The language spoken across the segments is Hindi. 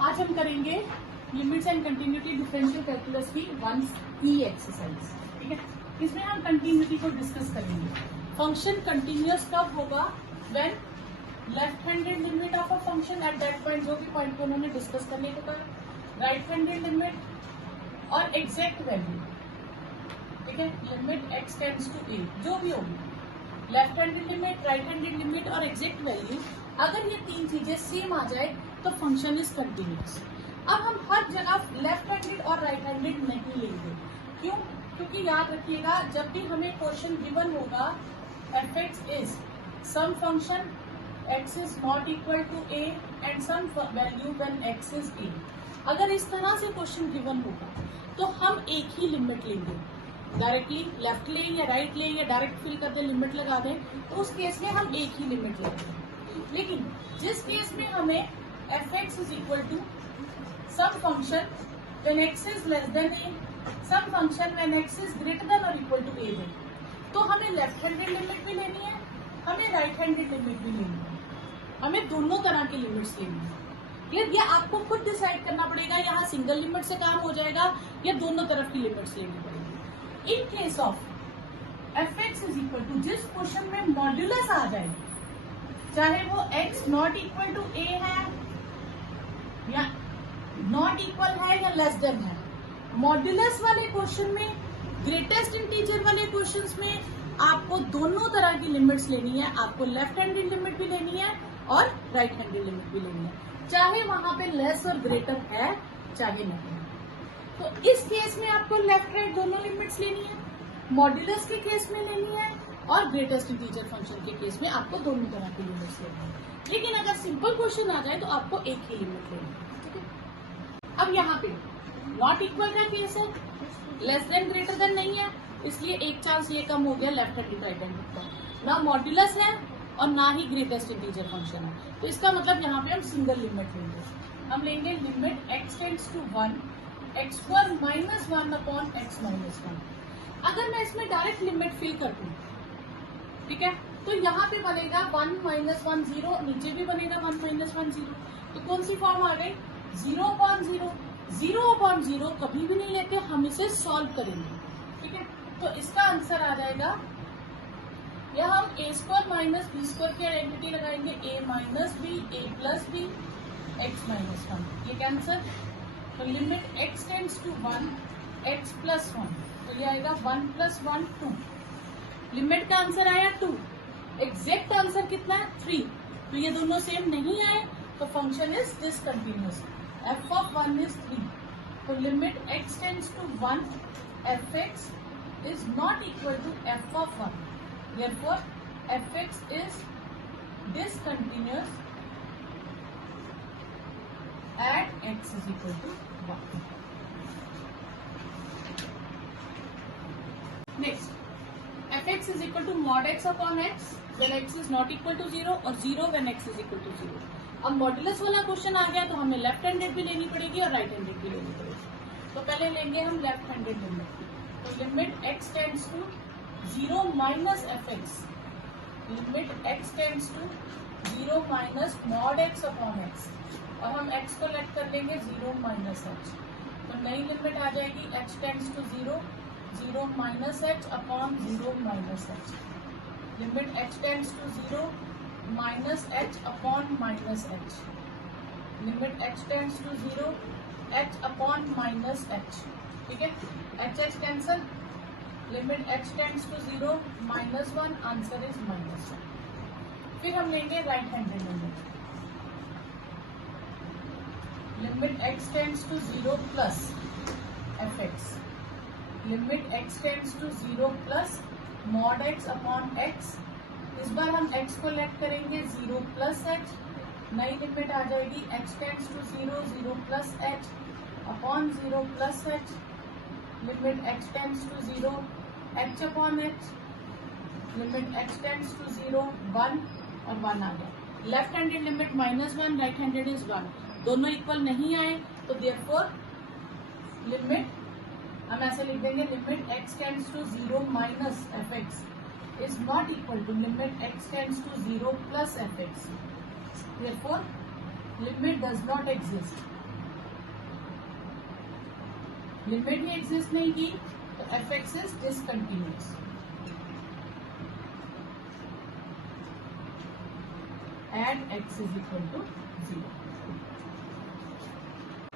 आज हम करेंगे limits and continuity differential calculus की 1E एक्सरसाइज। ठीक है, इसमें हम कंटिन्यूटी को डिस्कस करेंगे। फंक्शन कंटिन्यूअस कब होगा? When left handed limit of a function at that point, जो भी पॉइंट को उन्होंने डिस्कस करने को कहा, राइट हैंडेड लिमिट और एग्जैक्ट वैल्यू। ठीक है, लिमिट एक्स टेंड्स टू ए, जो भी होगी, left handed limit, right handed limit और एग्जैक्ट वैल्यू, अगर ये तीन चीजें सेम आ जाए तो फंक्शन इज कंटिन्यूअस। अब हम हर जगह लेफ्ट हैंडेड और राइट हैंडेड नहीं लेंगे। क्यों? क्योंकि याद रखिएगा, जब भी हमें क्वेश्चन गिवन होगा F x is some function X is not equal to A and some value when x is A, अगर इस तरह से क्वेश्चन गिवन होगा तो हम एक ही लिमिट लेंगे। डायरेक्टली लेफ्ट लें या राइट लें या डायरेक्ट फिल कर दें, लिमिट लगा दें, तो उस केस में हम एक ही लिमिट लेंगे। लेकिन जिस केस में हमें F x is equal to some function when x is less than A, some function when x is greater than और इक्वल टू ए, तो हमें लेफ्ट हैंडेड लिमिट भी लेनी है, हमें राइट हैंडेड लिमिट भी लेनी है, हमें दोनों तरह की लिमिट्स लेनी है। ये आपको खुद डिसाइड करना पड़ेगा, यहाँ सिंगल लिमिट से काम हो जाएगा या दोनों तरफ की लिमिट्स लेनी पड़ेगी। In case of F x is equal to, जिस क्वेश्चन में मॉड्यूलस आ जाए, चाहे वो x not equal to a है या नॉट इक्वल है या लेस देन है, मॉड्यूलस वाले क्वेश्चन में, ग्रेटेस्ट इंटीजर वाले क्वेश्चंस में आपको दोनों तरह की लिमिट्स लेनी है। आपको लेफ्ट हैंडेड लिमिट भी लेनी है और राइट हैंडेड लिमिट भी लेनी है, चाहे वहां पे लेस और ग्रेटर है चाहे नहीं है। तो इस केस में आपको लेफ्ट राइट दोनों लिमिट्स लेनी है, मॉड्यूलस के केस में लेनी है और ग्रेटेस्ट इंटीजर फंक्शन के केस में आपको दोनों तरह की लिमिट्स लेनी है। लेकिन अगर सिंपल क्वेश्चन आ जाए तो आपको एक ही लिमिट लेनी है। ठीक है, अब यहाँ पे नॉट इक्वल का केस है, लेस देन ग्रेटर देन नहीं है, इसलिए एक चांस ये कम हो गया लेफ्ट हैंडेड राइट हैंडेड का। ना मॉड्यूलस है और ना ही ग्रेटेस्ट इंटीजर फंक्शन है, तो इसका मतलब यहाँ पे हम सिंगल लिमिट लेंगे। हम लेंगे limit x tends to 1 X square minus 1 upon X minus 1। अगर मैं इसमें डायरेक्ट लिमिट फिल कर दूं, ठीक है, तो यहाँ पे बनेगा 1 माइनस 1 0, नीचे भी बनेगा 1 माइनस 1 0, तो कौन सी फॉर्म आ गई? 0 अपॉन 0। 0 अपॉन 0 कभी भी नहीं लेते, हम इसे सॉल्व करेंगे। ठीक है, तो इसका आंसर आ जाएगा, या हम A square minus B square की आइडेंटिटी लगाएंगे, A minus B, A plus B, X minus 1, ये कैंसर। तो limit x tends to 1 X plus 1, तो ये आएगा 1 प्लस 1 2। लिमिट का आंसर आया 2, एग्जैक्ट आंसर कितना है? 3। तो ये दोनों सेम नहीं आए तो function is discontinuous. F of 1 is 3, तो limit x tends to 1 F x is not equal to F of 1, therefore F x is discontinuous at x is equal to 1। Next, F x is equal to mod x upon x when x is not equal to 0 और 0 when x is equal to 0। अब मॉड्यूलस वाला क्वेश्चन आ गया तो हमें लेफ्ट हैंडेड भी लेनी पड़ेगी और राइट हैंडेड भी लेनी पड़ेगी। तो पहले लेंगे हम लेफ्ट हैंडेड लिमिट, तो limit x tends to 0 minus F x, limit x tends to 0 minus mod x upon X, और हम एक्स को लेट कर लेंगे 0 माइनस एच, तो नई लिमिट आ जाएगी H tends to 0 0 minus h upon 0 minus H, limit H tends to 0 minus h upon minus H, limit H tends to 0 h upon minus h. ठीक है, h h cancel, limit H tends to 0 minus 1, answer is minus 1। फिर हम लेंगे right handed limit, limit x tends to 0 plus F x, limit x tends to 0 plus mod x upon x, इस बार हम x को लेट करेंगे 0 प्लस एच, नई लिमिट आ जाएगी x tends to 0 0 plus h upon 0 plus h, limit x tends to 0 h upon h, limit x tends to 0 1 और 1 आ गया। Left handed limit -1, right handed is 1, दोनों इक्वल नहीं आए तो देयरफॉर लिमिट हम ऐसे लिख देंगे, limit x tends to 0 minus F x is not equal to limit x tends to 0 plus F X, therefore limit does not exist। Limit ही एग्जिस्ट नहीं की तो F x is discontinuous. At x is equal to 0।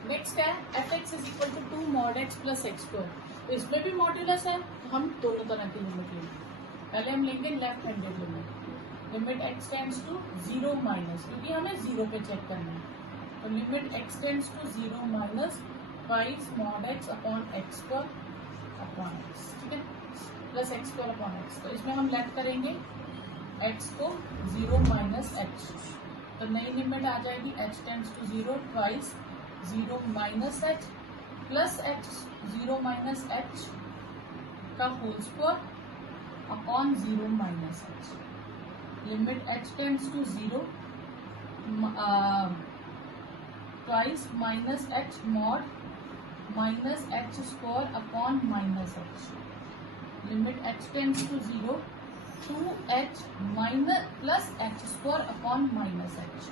Next है F x is equal to 2 mod X plus x square. तो इसमें भी मॉड्यूलस है, तो हम दोनों तरह की लिमिट लेंगे। पहले हम लेंगे left handed limit, limit x tends to 0 minus, क्योंकि हमें 0 पे चेक करना है। तो limit x tends to 0 minus 5 mod x upon x square upon x, ठीक है, plus x square upon x. तो इसमें हम लेफ्ट करेंगे एक्स को 0 माइनस एच, तो नई लिमिट आ जाएगी H tends to 0 twice 0 minus H plus H 0 minus H का whole square upon 0 minus H. Limit H tends to 0 twice minus H mod minus H square upon minus H. Limit H tends to 0 2h minus plus H square upon minus H,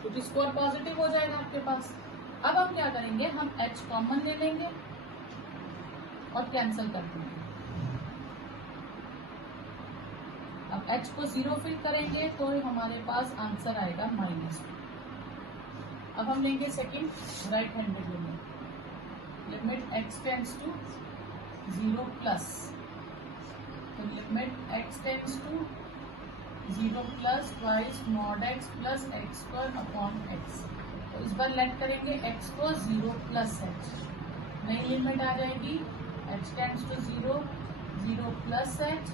क्योंकि स्क्वायर पॉजिटिव हो जाएगा आपके पास। अब हम क्या करेंगे, हम h कॉमन ले लेंगे और कैंसिल कर देंगे। अब h को 0 फिल करेंगे तो हमारे पास आंसर आएगा -2। अब हम लेंगे second right handed limit, limit x tends to 0 plus, तो limit x tends to 0 plus twice mod x plus x square upon x. तो इस बार लेट करेंगे x को 0 प्लस h, नई लिमिट आ जाएगी h tends to 0 0 plus h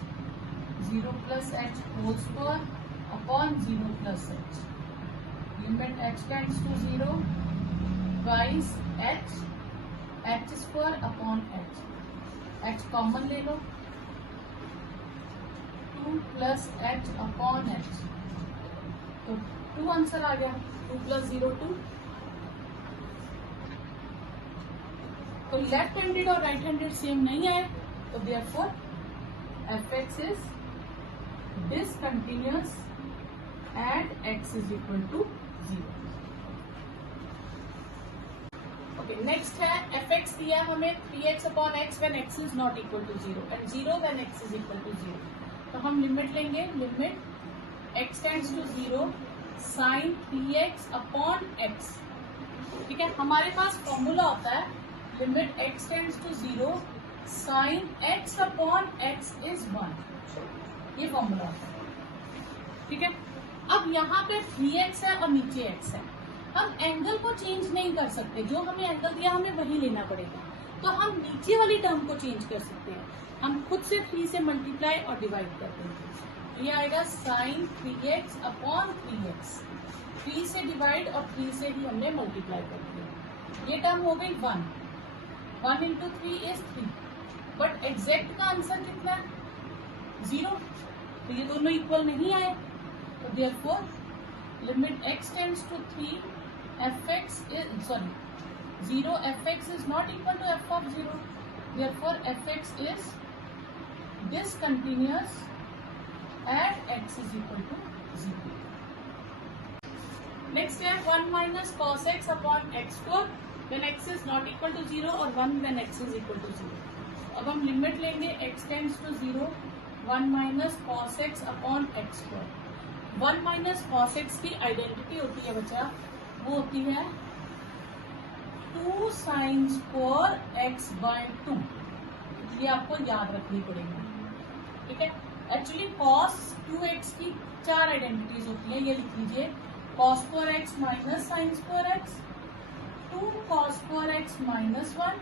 0 plus h whole square upon 0 plus h। Limit h tends to 0 twice h square upon h common ले लो, 2 प्लस h अपॉन h, तो 2 आंसर आ गया, 2 प्लस 0 2। तो लेफ्ट हैंडेड और राइट हैंडेड सेम नहीं आए, तो therefore F x is discontinuous at x is equal to 0। Okay, next है एफ एक्स दिया हमें 3x upon x when x is not equal to 0 and 0 when x is equal to 0। तो हम लिमिट लेंगे, limit x tends to 0 sine 3x upon x, ठीक है। हमारे पास फॉर्मूला होता है limit x tends to 0 sine x upon x is 1, ये फॉर्मूला होता है, ठीक है। अब यहाँ पे 3x है और नीचे x है, हम एंगल को चेंज नहीं कर सकते, जो हमें एंगल दिया हमें वही लेना पड़ेगा। तो हम नीचे वाली टर्म को चेंज कर सकते हैं, हम खुद से 3 से मल्टीप्लाई और डिवाइड कर देंगे। ये आएगा साइन 3x अपॉन 3x, 3 से डिवाइड और 3 से ही हमने मल्टीप्लाई कर दिया। ये टर्म हो गई 1, 1 इंटू 3 इज 3, बट एग्जैक्ट का आंसर कितना है 0, तो ये दोनों इक्वल नहीं आए। तो therefore limit x tends to 3 fx is 0 fx is not equal to f of 0, therefore fx is discontinuous at x is equal to 0. Next है 1 minus cos x upon x square when x is not equal to 0 और 1 when x is equal to 0. अब हम लिमिट लेंगे x tends to 0 1 minus cos x upon x square। 1 minus cos x की आइडेंटिटी होती है बच्चा, वो होती है 2 sin square x by 2, ये आपको याद रखनी पड़ेगी, ठीक है। एक्चुअली cos 2x की 4 आइडेंटिटीज होती है, ये लिख लीजिए cos square x minus sin square x, 2 cos square x minus 1,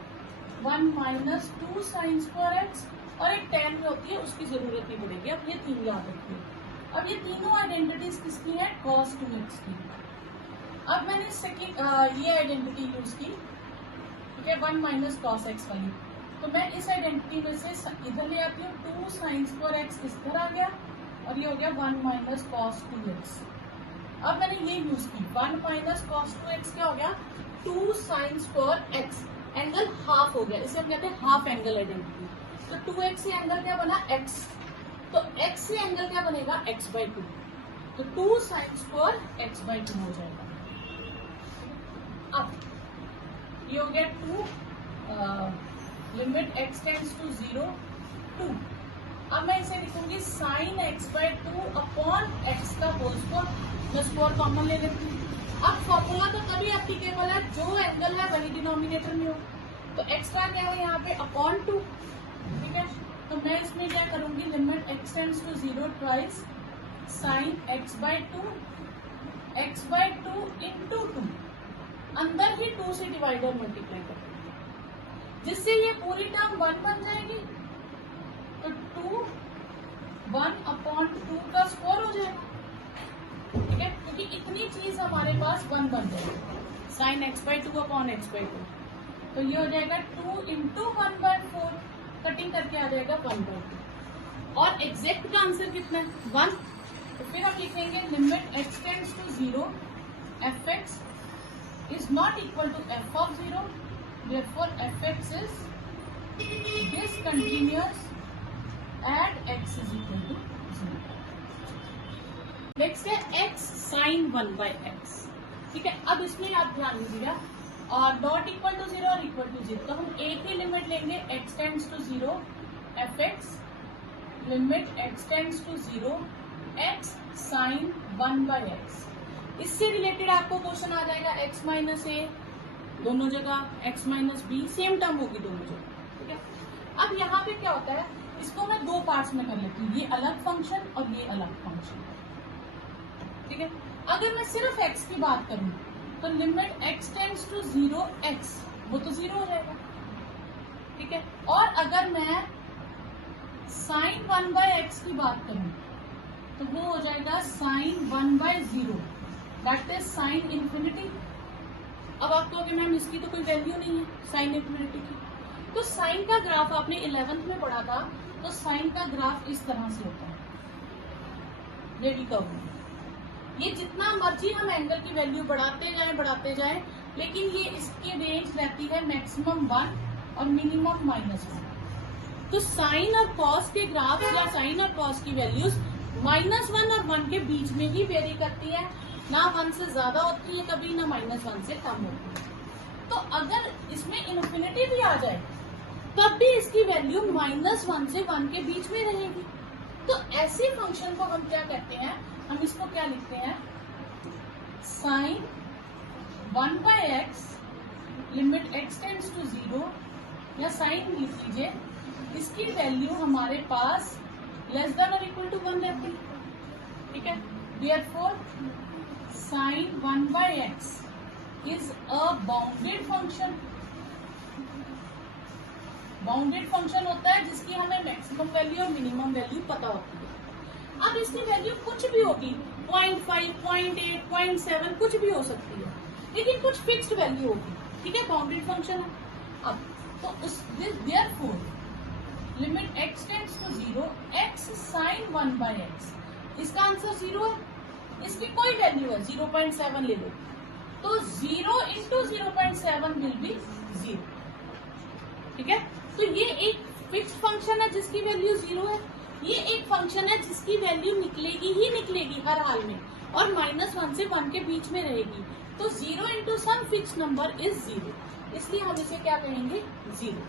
1 minus 2 sin square x, और एक tan में होती है उसकी जरूरत नहीं पड़ेगी। अब ये 3 याद रखिए। अब ये तीनों आइडेंटिटीज किसकी है, cos 2x की। अब मैंने सेकेंड ये आइडेंटिटी यूज की, ठीक है, 1 माइनस कॉस एक्स वाली, तो मैं इस आइडेंटिटी में से इधर ले आती हूँ, 2 साइन स्क्वायर एक्स इधर आ गया और ये हो गया 1 माइनस कॉस 2x। अब मैंने ये यूज की 1 माइनस कॉस 2x, क्या हो गया 2 sine square x, angle half हो गया, इसे हम कहते हैं हाफ एंगल आइडेंटिटी। तो 2x से एंगल क्या बना x, तो x से एंगल क्या बनेगा x by 2, तो 2 साइन स्क्वायर x by 2 हो जाएगा। अब ये हो गया 2 लिमिट x टेंड्स टू 0 2। अब मैं इसे लिखूंगी sine x by 2 upon x का होल स्क्वायर, मैं स्क्वायर कॉमन ले लेती हूँ। अब फॉर्मूला तो तभी एप्लीकेबल है जो एंगल है वही डिनोमिनेटर में हो, तो एक्स्ट्रा क्या है यहाँ पे अपॉन 2, ठीक है। तो मैं इसमें क्या करूंगी, limit x tends to 0 twice sine x by 2 into 2, अंदर ही 2 से डिवाइड और मल्टीप्लाई करेंगे, जिससे ये पूरी टर्म 1 बन जाएगी। तो 2 1 अपॉन 2 का स्क्वायर हो जाएगा, ठीक है, क्योंकि इतनी चीज हमारे पास 1 बन जाएगी, sine x by 2 upon x by 2। तो ये हो जाएगा 2 इंटू 1 बाय 4, कटिंग करके आ जाएगा 1 बाय 2। और एग्जैक्ट का आंसर कितना है 1। तो फिर हम लिखेंगे limit x tends to 0 fx is not equal to f of 0, therefore fx is discontinuous at x is equal to 0। Next है x sin 1 by x, ठीक है। अब इसमें आप ध्यान दीजिएगा, और नॉट इक्वल टू 0 और इक्वल टू 0, तो हम एक ही लिमिट लेंगे x tends to 0 fx, limit x tends to 0 x sin 1 by x। इससे रिलेटेड आपको क्वेश्चन आ जाएगा x माइनस ए दोनों जगह, x minus b same term होगी दोनों जगह, ठीक है। अब यहाँ पे क्या होता है, इसको मैं 2 पार्ट्स में कर लेती हूँ, ये अलग फंक्शन और ये अलग फंक्शन, ठीक है। अगर मैं सिर्फ x की बात करूँ तो limit x tends to 0 x, वो तो 0 हो जाएगा, ठीक है। और अगर मैं साइन 1 बाय x की बात करूँ तो वो हो जाएगा sine 1 by 0, that is sine infinity. अब आप कहोगे मैम इसकी तो कोई वैल्यू नहीं है साइन इन्फिनिटी की, तो साइन का ग्राफ आपने 11th में पढ़ा था, तो साइन का ग्राफ इस तरह से होता है, रेडी कर्व। ये जितना मर्जी हम एंगल की वैल्यू बढ़ाते जाएं, लेकिन ये इसकी रेंज रहती है मैक्सिमम 1 और मिनिमम -1। तो साइन और कॉस के ग्राफ या साइन और कॉस की वैल्यूज -1 और 1 के बीच में ही वेरी करती है, ना 1 से ज्यादा होती है कभी, ना -1 से कम होती है। तो अगर इसमें इन्फिनिटी भी आ जाए तब भी इसकी वैल्यू -1 से 1 के बीच में रहेगी। तो ऐसे फंक्शन को हम क्या कहते हैं, हम इसको क्या लिखते हैं, sine 1 by x limit x tends to 0, या साइन लिख लीजिए, इसकी वैल्यू हमारे पास लेस देन और इक्वल टू 1 रहती है, ठीक है। Therefore sine 1 by x is a bounded function. Bounded function होता है जिसकी हमें मैक्सिमम वैल्यू और मिनिमम वैल्यू पता होती है। अब इसकी वैल्यू कुछ भी होगी, 0.5, 0.8, 0.7 कुछ भी हो सकती है, लेकिन कुछ फिक्स्ड वैल्यू होगी, ठीक है, बाउंडेड फंक्शन है। अब तो उस therefore limit x tends to 0 x sin 1 by x, इसका आंसर 0 है, इसकी कोई वैल्यू है 0.7 ले लो, तो 0 इंटू 0.7 विल बी 0, ठीक है। तो ये एक फिक्स फंक्शन है जिसकी वैल्यू 0 है, ये एक फंक्शन है जिसकी वैल्यू निकलेगी ही निकलेगी हर हाल में, और -1 से 1 के बीच में रहेगी। तो 0 into some fix number is 0, इसलिए हम इसे क्या कहेंगे 0।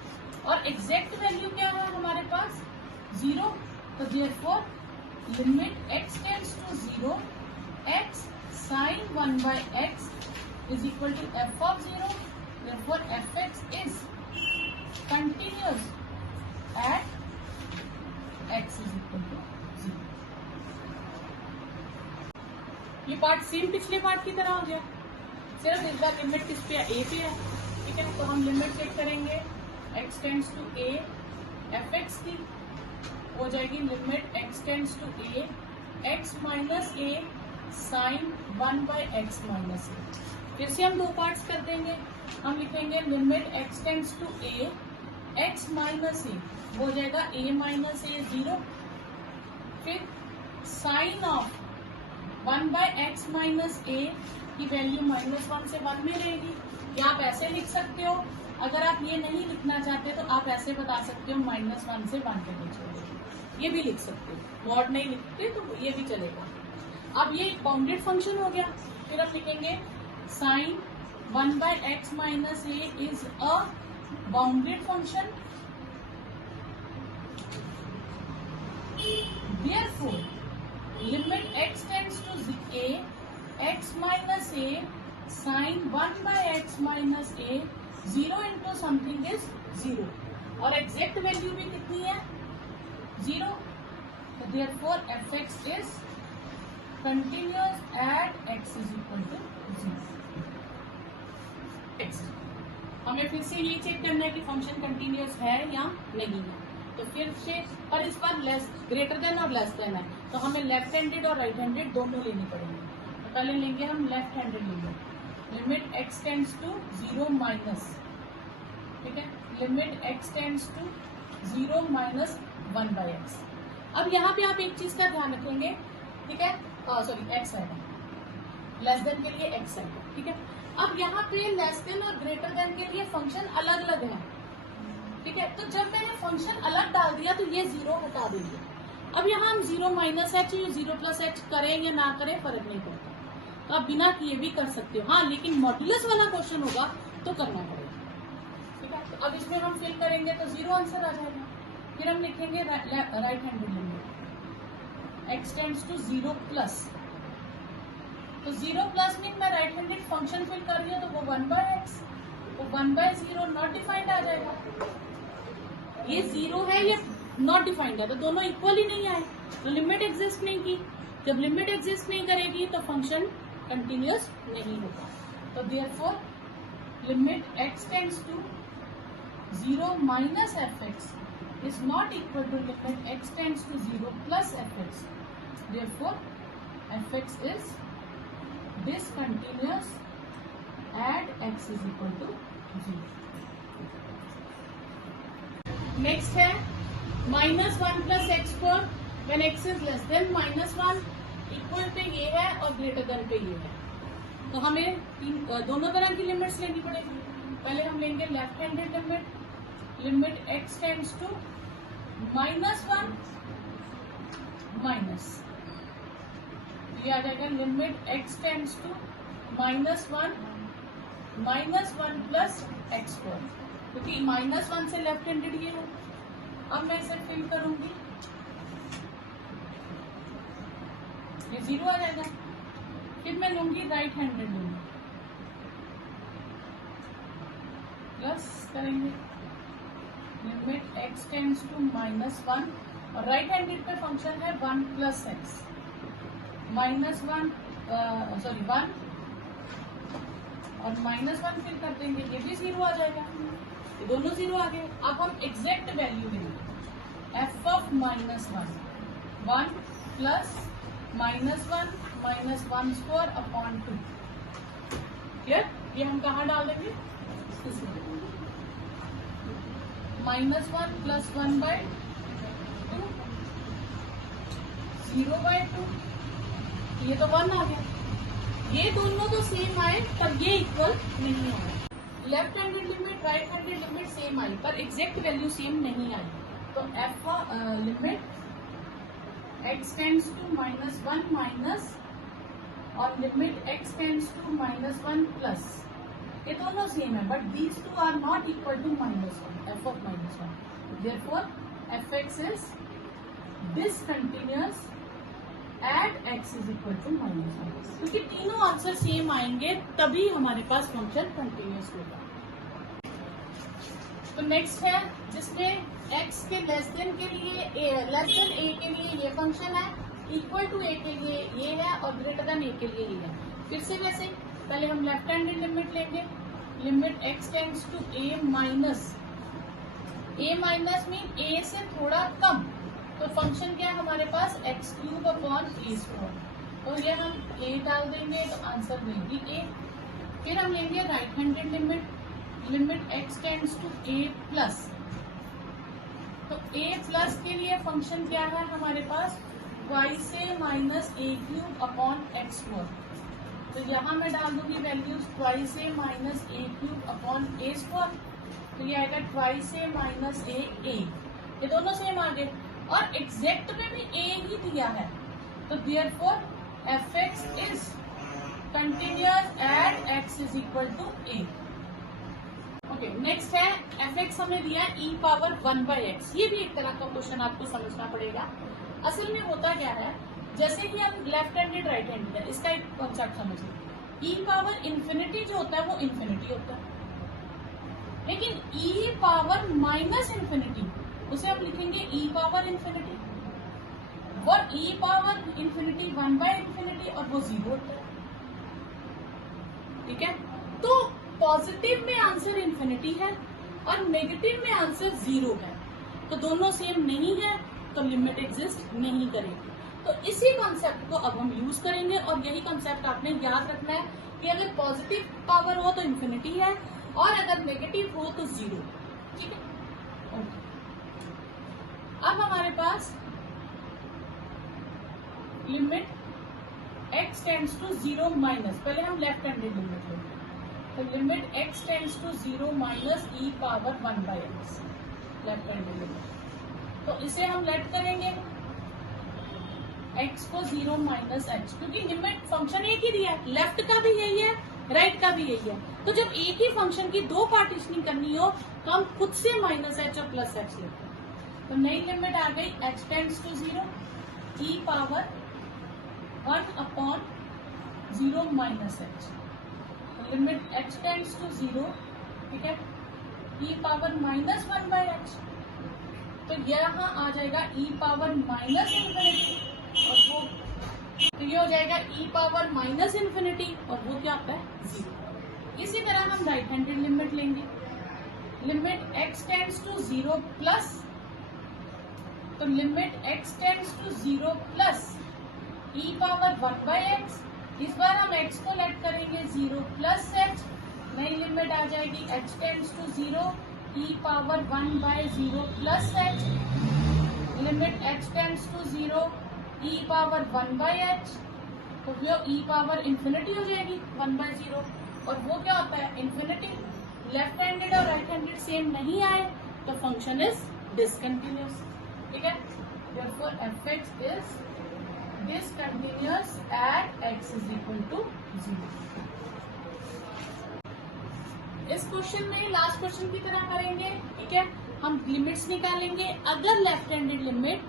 और एग्जैक्ट वैल्यू क्या है हमारे पास 0, तो therefore limit x tends to 0 x sin 1 by x is equal to f of 0, therefore fx is continuous at x is equal to 0। ये पार्ट सेम पिछले पार्ट की तरह हो गया, सिर्फ इस बार लिमिट किस पे है, a पे है, ठीक है। तो हम लिमिट चेक करेंगे x tends to a fx की हो जाएगी limit x tends to a x minus a sine 1 by x minus a। फिर से हम 2 पार्ट्स कर देंगे, हम लिखेंगे limit x tends to a x minus a, हो जाएगा a माइनस a 0, फिर sine of 1 by x minus a की वैल्यू -1 से 1 में रहेगी। या आप ऐसे लिख सकते हो, अगर आप ये नहीं लिखना चाहते तो आप ऐसे बता सकते हो -1 से 1 के बीच में, ये भी लिख सकते हो। वर्ड नहीं लिखते तो ये भी चलेगा। अब ये बाउंडेड फंक्शन हो गया, फिर आप लिखेंगे sine 1 by x minus a is a bounded function, therefore limit x tends to a, x minus a sin 1 by x minus a 0 into something is 0 और एग्जैक्ट वैल्यू भी कितनी है 0, तो therefore fx is continuous at x is equal to 0. Next हमें फिर से ये चेक करना है कि फंक्शन कंटिन्यूअस है या नहीं है, तो फिर से पर इस बार लेस ग्रेटर देन और लेस देन है, तो हमें लेफ्ट हैंडेड और राइट हैंडेड दोनों लेनी पड़ेंगे। तो पहले लेंगे हम लेफ्ट हैंडेड लेंगे, limit x tends to 0 minus, ठीक है, limit x tends to 0 minus 1 by x. अब यहाँ पे आप एक चीज का ध्यान रखेंगे, ठीक है, सॉरी एक्स आएगा, लेस देन के लिए एक्स आएगा, ठीक है। अब यहाँ पे लेस देन और ग्रेटर देन के लिए फंक्शन अलग अलग है, ठीक है, तो जब मैंने फंक्शन अलग डाल दिया तो ये 0 हटा देंगे। अब यहाँ हम 0 माइनस एच या 0 प्लस एच करें या ना करें फर्क नहीं पड़ता, तो आप बिना किए भी कर सकते हो, हाँ, लेकिन मॉड्यूलस वाला क्वेश्चन होगा तो करना पड़ेगा, ठीक है। तो अब इसमें हम फिल करेंगे तो 0 आंसर आ जाएगा। फिर हम लिखेंगे right handed limit x tends to 0 plus, तो 0 प्लस मीन मैं राइट हैंडेड फंक्शन फिल कर रही हूँ तो वो 1 बाय एक्स, तो 1 बाय 0 नॉट डिफाइंड आ जाएगा। ये 0 है, ये नॉट डिफाइंड है, तो दोनों इक्वल ही नहीं आए, तो लिमिट एग्जिस्ट नहीं की। जब लिमिट एग्जिस्ट नहीं करेगी तो फंक्शन कंटिन्यूअस नहीं होगा, तो therefore limit x tends to 0 minus fx is not equal to limit x tends to 0 plus fx. Therefore, fx is discontinuous at x is equal to 0. Next है -1 plus x square when x is less than -1, equal pay ये है और ग्रेटर देन पे ये है, तो हमें दोनों तरह की लिमिट्स लेनी पड़ेगी। पहले हम लेंगे left handed limit, limit x tends to -1 minus, ये आ जाएगा limit x tends to -1 plus x square, क्योंकि -1 से लेफ्ट हैंडेड ये है। अब मैं इसे फिल करूंगी, ये 0 आ जाएगा। फिर मैं लूंगी राइट हैंडेड लूंगी, प्लस करेंगे लिमिट x टेंड्स टू -1 और राइट हैंडेड पे फंक्शन है 1 प्लस एक्स, -1 1 और -1 फिर कर देंगे, ये भी 0 आ जाएगा, ये दोनों 0 आ गए। अब हम एग्जैक्ट वैल्यू लेंगे f of -1 1 plus -1 square upon 2, clear? ये हम कहाँ डाल देंगे, -1 प्लस 1 बाय 2 0/2, ये तो 1 आ गया। ये दोनों तो सेम आए पर ये इक्वल नहीं आए। Left handed limit right handed limit same आई पर एग्जैक्ट वैल्यू सेम नहीं आई, तो F limit x tends to -1 minus और limit x tends to -1 plus, ये दोनों सेम है but these two are not equal to -1, f of -1, therefore fx is discontinuous at x is equal to -1, क्योंकि तीनों आंसर सेम आएंगे तभी हमारे पास फंक्शन कंटिन्यूअस होगा। तो नेक्स्ट है जिसमें x के लेस देन के लिए लेस देन a के लिए ये फंक्शन है, इक्वल टू a के लिए ये है और ग्रेटर देन a के लिए ये है। फिर से वैसे पहले हम लेफ्ट हैंडेड लिमिट लेंगे, limit x tends to a minus mean a से थोड़ा कम, तो फंक्शन क्या है हमारे पास x³ अपॉन a², तो ये हम a डाल देंगे तो आंसर देंगी a। फिर हम लेंगे right handed limit, limit x tends to a plus, तो a प्लस के लिए फंक्शन क्या है हमारे पास y से -a³ अपॉन x², तो यहाँ मैं डाल दूंगी वैल्यूज y से -a³ अपॉन a², तो ये आएगा y से -a, ये दोनों सेम आ गए और एग्जैक्ट में भी a ही दिया है, तो therefore fx is continuous at x is equal to a। Okay, next है एफ एक्स हमें दिया है ई पावर 1/x। ये भी एक तरह का क्वेश्चन आपको समझना पड़ेगा। असल में होता क्या है, जैसे कि हम लेफ्ट हैंडेड राइट हैंडेड है, इसका एक कॉन्सेप्ट समझिए। ई पावर इन्फिनिटी जो होता है वो इन्फिनिटी होता है, लेकिन ई पावर माइनस इन्फिनिटी उसे हम लिखेंगे ई पावर इन्फिनिटी, और ई पावर इन्फिनिटी 1/∞ और वो 0 होता है। ठीक है, तो पॉजिटिव में आंसर इन्फिनिटी है और नेगेटिव में आंसर 0 है, तो दोनों सेम नहीं है, तो लिमिट एग्जिस्ट नहीं करेगी। तो इसी कॉन्सेप्ट को अब हम यूज करेंगे, और यही कॉन्सेप्ट आपने याद रखना है कि अगर पॉजिटिव पावर हो तो इन्फिनिटी है, और अगर नेगेटिव हो तो 0। ठीक है, ओके। अब हमारे पास limit x tends to 0 minus, पहले हम लेफ्ट हैंडेड लिमिट लेंगे, तो limit x tends to 0 minus E power 1/x, left handed limit. तो इसे हम लेट करेंगे x को 0 माइनस h, क्योंकि लिमिट फंक्शन एक ही दिया है, लेफ्ट का भी यही है, राइट का भी यही है। तो जब एक ही फंक्शन की दो पार्टीशनिंग करनी हो तो हम खुद से माइनस h और प्लस h लेते हैं। तो नई लिमिट आ गई h tends to 0 E power 1/0 minus h, limit h tends to 0, ठीक है, ई पावर माइनस 1/h। तो यहाँ आ जाएगा ई पावर माइनस इन्फिनिटी, और वो तो ये हो जाएगा ई पावर माइनस इन्फिनिटी, और वो क्या होता है 0। इसी तरह हम राइट हैंडेड लिमिट लेंगे, limit x tends to 0 plus, तो limit x tends to 0 plus E power 1/x, इस बार हम x को लेट करेंगे 0 प्लस h, नई लिमिट आ जाएगी h tends to 0 E power 1/0 plus h, limit h tends to 0 E power 1/h, तो वो ई पावर इन्फिनिटी हो जाएगी 1/0, और वो क्या होता है इन्फिनिटी। लेफ्ट हैंडेड और राइट हैंडेड सेम नहीं आए तो फंक्शन इज डिसकंटिन्यूअस। ठीक है, therefore fx is discontinuous at x is equal to 0। इस क्वेश्चन में लास्ट क्वेश्चन की तरह करेंगे। ठीक है, हम लिमिट्स निकालेंगे। अगर लेफ्ट हैंडेड लिमिट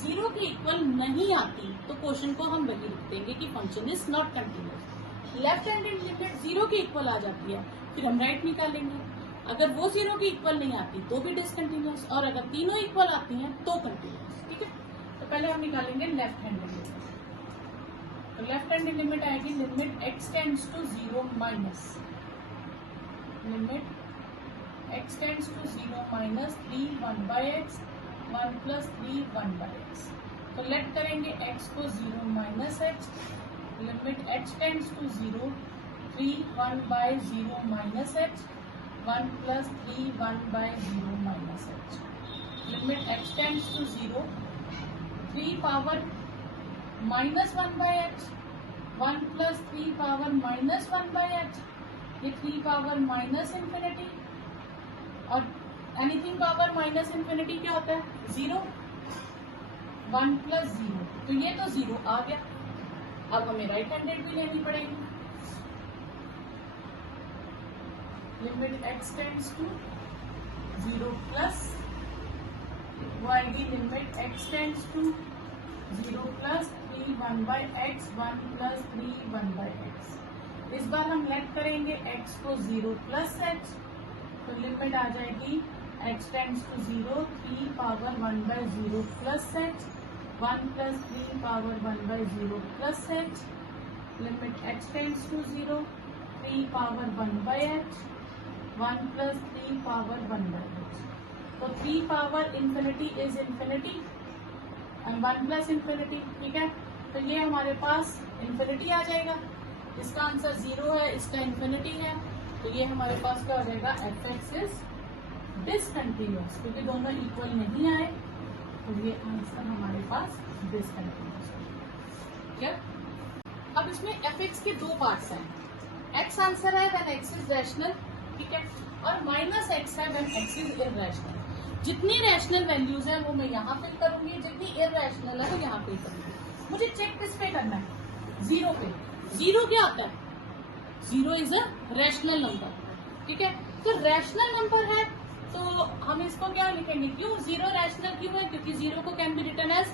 0 के इक्वल नहीं आती तो क्वेश्चन को हम वही लिख देंगे कि function is not continuous. Left handed limit 0 के इक्वल आ जाती है, फिर हम राइट निकालेंगे। अगर वो 0 के इक्वल नहीं आती तो भी डिसकंटिन्यूअस, और अगर तीनों इक्वल आती हैं तो कंटिन्यूअस। ठीक है, तो पहले हम निकालेंगे लेफ्ट हैंडेड लिमिट। तो लेफ्ट हैंडेड लिमिट आएगी limit x tends to 0 minus, limit x tends to 0 minus 3 1/x 1 plus 3 1/x। तो लेट करेंगे x को 0 minus h, limit h tends to 0 3 1/0 minus h 1 plus 3 1/0 minus h, limit h tends to 0 3 power minus 1/h 1 plus 3 power minus 1/h, ये 3 पावर माइनस इन्फिनिटी, और एनीथिंग पावर माइनस इन्फिनिटी क्या होता है 0, 1 प्लस 0, तो ये तो 0 आ गया। अब हमें राइट हैंडेड भी लेनी पड़ेगी। Limit x tends to 0 plus, वो आएगी limit x tends to 0 plus 3 1/x 1 plus 3 1/x। इस बार हम लेट करेंगे x को 0 प्लस h, तो लिमिट आ जाएगी x tends to 0 3 power 1/0 plus h 1 plus 3 power 1/0 plus h, limit h tends to 0 3 power 1/h 1 plus 3 power 1/h। तो 3 power infinity is infinity and 1 plus infinity. ठीक है, तो ये हमारे पास इन्फिनिटी आ जाएगा, इसका आंसर 0 है, इसका इन्फिनिटी है, तो ये हमारे पास क्या हो जाएगा fx इज डिसकंटिन्यूअस, क्योंकि दोनों इक्वल नहीं आए, तो ये आंसर हमारे पास डिसकंटिन्यूअस। क्या अब इसमें fx के दो पार्ट्स हैं, x आंसर है व्हेन x इज रैशनल, ठीक है, और माइनस x है व्हेन x इज इररेशनल। जितनी रैशनल वैल्यूज है वो मैं यहाँ फिल करूंगी, जितनी इररेशनल है वो यहाँ फिल करूंगी। मुझे चेक किस पे करना है, 0 पे। 0 क्या होता है, 0 इज अ रैशनल नंबर। ठीक है, तो रैशनल नंबर है तो हम इसको क्या लिखेंगे, क्यू जीरो रैशनल क्यों है, क्योंकि जीरो को can be written as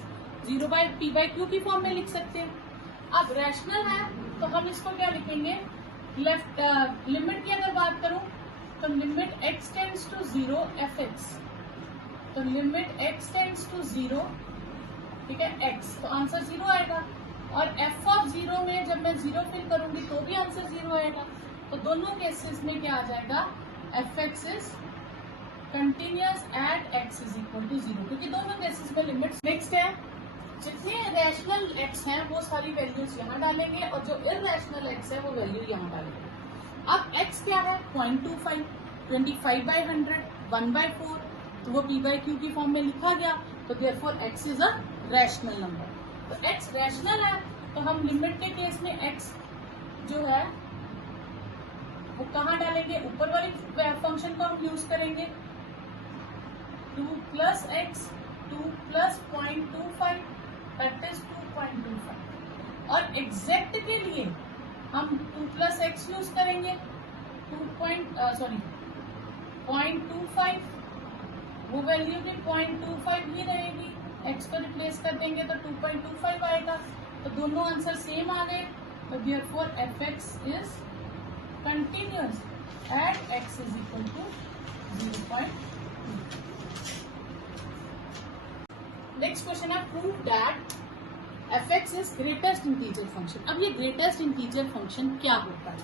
zero by p by q की फॉर्म में लिख सकते हैं। अब रैशनल है तो हम इसको क्या लिखेंगे, लेफ्ट लिमिट की अगर बात करूं तो limit x tends to zero F X, तो limit x tends to zero, ठीक है x, तो आंसर जीरो आएगा। और f ऑफ जीरो में जब मैं जीरो फिल करूंगी तो भी आंसर जीरो आएगा। तो दोनों केसेस में क्या आ जाएगा, f x is continuous at x is equal to zero, क्योंकि दोनों केसेस में लिमिट्स। नेक्स्ट है, जितने रैशनल x हैं वो सारी वैल्यूज यहाँ डालेंगे और जो इररेशनल x है वो वैल्यू यहाँ डालेंगे। अब x क्या है, 0.25, 25/100, 1/4, तो वो p बाई क्यू की फॉर्म में लिखा गया, तो therefore x is a rational number. तो x रैशनल है तो हम लिमिट के केस में x जो है वो कहाँ डालेंगे, ऊपर वाली फंक्शन को हम यूज करेंगे, 2 + x 2 + 0.25 दैट इज 2.25। और एग्जैक्ट के लिए हम 2 + x यूज करेंगे, 0.25, वो वैल्यू भी 0.25 ही रहेगी, x को रिप्लेस कर देंगे तो 2.25 आएगा। तो दोनों आंसर सेम आ गए, तो therefore F x is continuous at x is equal to 0.2। Next question है, prove that F x is greatest integer function. अब ये ग्रेटेस्ट इंटीजर फंक्शन क्या होता है,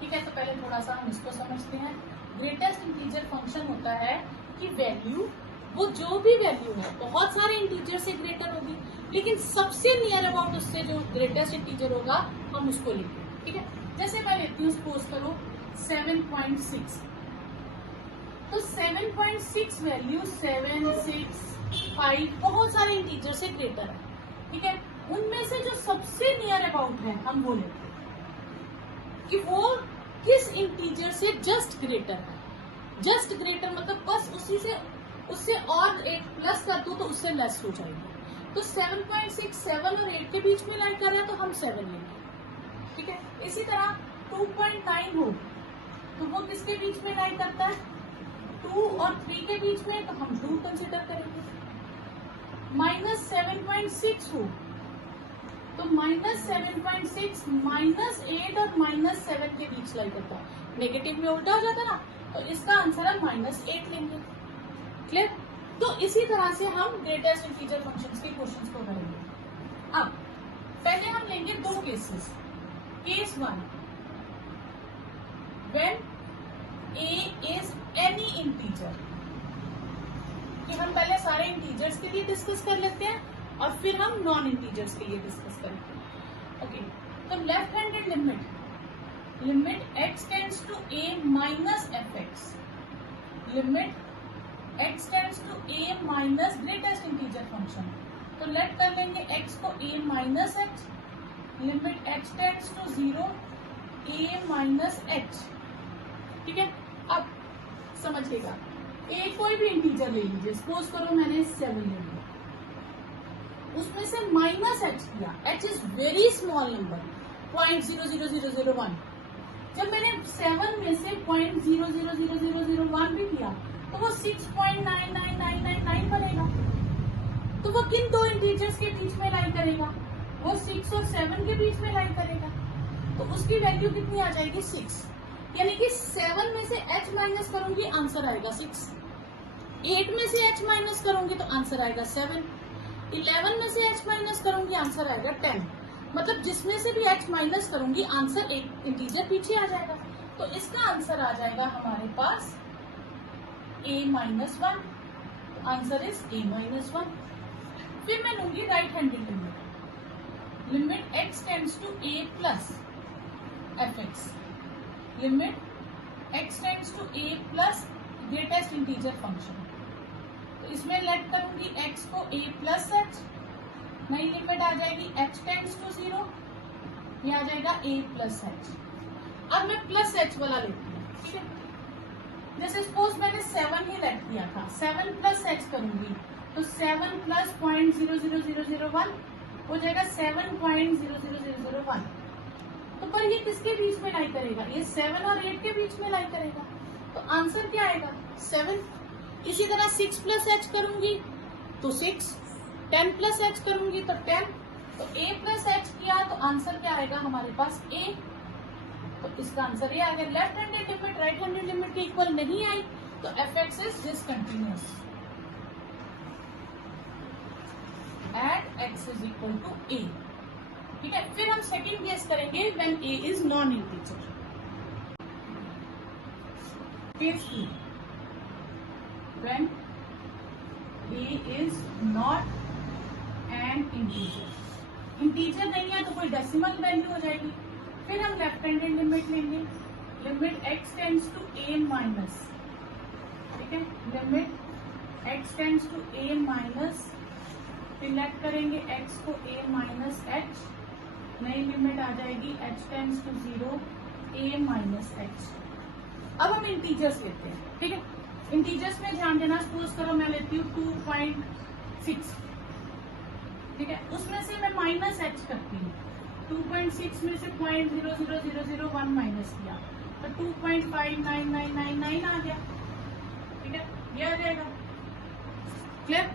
ठीक है, तो पहले थोड़ा सा हम इसको समझते हैं। ग्रेटेस्ट इंटीजर फंक्शन होता है कि वैल्यू, वो जो भी वैल्यू है बहुत सारे इंटीजर से ग्रेटर होगी, लेकिन सबसे नियर अबाउट उससे जो ग्रेटेस्ट इंटीजर होगा हम उसको लिखेंगे, ठीक है। जैसे मैं लेती हूँ, सपोज करो 7.6, तो 7.6 वैल्यू 7, 6, 5 बहुत सारे इंटीजर से ग्रेटर है, ठीक है। उनमें से जो सबसे नियर अबाउट है हम वो लेते हैं कि वो किस इंटीजर से जस्ट ग्रेटर है। जस्ट ग्रेटर मतलब बस उसी से, उससे और एक प्लस कर दो तो उससे लेस हो जाएगी। तो 7.6 7 और 8 के बीच में लाई कर रहा है तो हम 7 लेंगे, ठीक है। इसी तरह 2.9 हो तो वो किसके बीच में लाई करता है, 2 और 3 के बीच में, तो हम 2 कंसिडर करेंगे। -7.6 हो तो -7.6 -8 और -7 के बीच लाई करता है, नेगेटिव में उल्टा हो जाता है ना, तो इसका आंसर हम -8 लेंगे। क्लियर। तो इसी तरह से हम ग्रेटेस्ट इंटीजर फंक्शंस के क्वेश्चंस को करेंगे। अब पहले हम लेंगे दो cases. Case 1, when a is any integer, कि हम पहले सारे इंटीजर्स के लिए डिस्कस कर लेते हैं और फिर हम नॉन इंटीजर्स के लिए डिस्कस करेंगे। ओके, तो left handed limit x tends to a minus F x, limit x tends to a minus greatest integer function, तो लेट कर लेंगे x को a minus H, limit x tends to 0 a minus h, ठीक है। अब समझिएगा, a कोई भी इंटीजर ले लीजिए, सपोज करो मैंने 7 ले लिया, उसमें से माइनस एच किया, h is very small number 0.00001, जब मैंने 7 में से 0.000001 भी किया तो वो 6.99999 बनेगा। तो वो किन दो इंटीजर्स के बीच में लाई करेगा, वो 6 और 7 के बीच में लाई करेगा, तो उसकी वैल्यू कितनी आ जाएगी 6, यानी कि 7 में से h माइनस करूंगी आंसर आएगा 6, 8 में से h माइनस करूंगी तो आंसर आएगा 7, 11 में से h माइनस करूंगी आंसर आएगा 10, मतलब जिसमें से भी h माइनस करूंगी आंसर एक इंटीजर पीछे आ जाएगा। तो इसका आंसर आ जाएगा हमारे पास a-1, आंसर इज a-1। फिर मैं लूंगी right handed limit x tends to a plus F x, limit x tends to a plus greatest integer function, तो इसमें लेट करूंगी x को a प्लस एच, नई लिमिट आ जाएगी h टेंड्स टू 0, ये आ जाएगा a प्लस एच। अब मैं प्लस एच वाला लेती हूँ, ठीक है। जैसे सपोज मैंने 7 ही लेट किया था, 7 प्लस एच करूंगी तो 7 प्लस 0.00001 हो जाएगा 7.00001। तो पर ये किसके बीच में लाई करेगा, ये 7 और 8 के बीच में लाई करेगा, तो आंसर क्या आएगा 7। इसी तरह 6 प्लस एच करूंगी तो 6, 10 प्लस एच करूंगी तो 10, तो a प्लस एच किया तो आंसर क्या आएगा हमारे पास a, तो इसका आंसर ये आएगा। Left handed limit right handed limit के इक्वल नहीं आई तो f(x) is discontinuous at x is equal to a। ठीक है, फिर हम सेकंड केस करेंगे when a is non integer. Case 2 when a is not an integer. Integer नहीं है तो कोई डेसिमल वैल्यू हो जाएगी। फिर हम लेफ्ट हैंडेड लिमिट लेंगे, limit x tends to a minus, ठीक है, limit x tends to a minus, फिर लेट करेंगे x को a माइनस h, नई लिमिट आ जाएगी h tends to 0 a minus h। अब हम इंटीजर्स लेते हैं, ठीक है। इंटीजर्स में ध्यान देना, सपोज करो मैं लेती हूँ 2.6, ठीक है, उसमें से मैं माइनस h करती हूँ। 2.6 में से 0.00001 माइनस किया तो 2.59999 आ गया, ठीक है, ये आ जाएगा। क्लियर?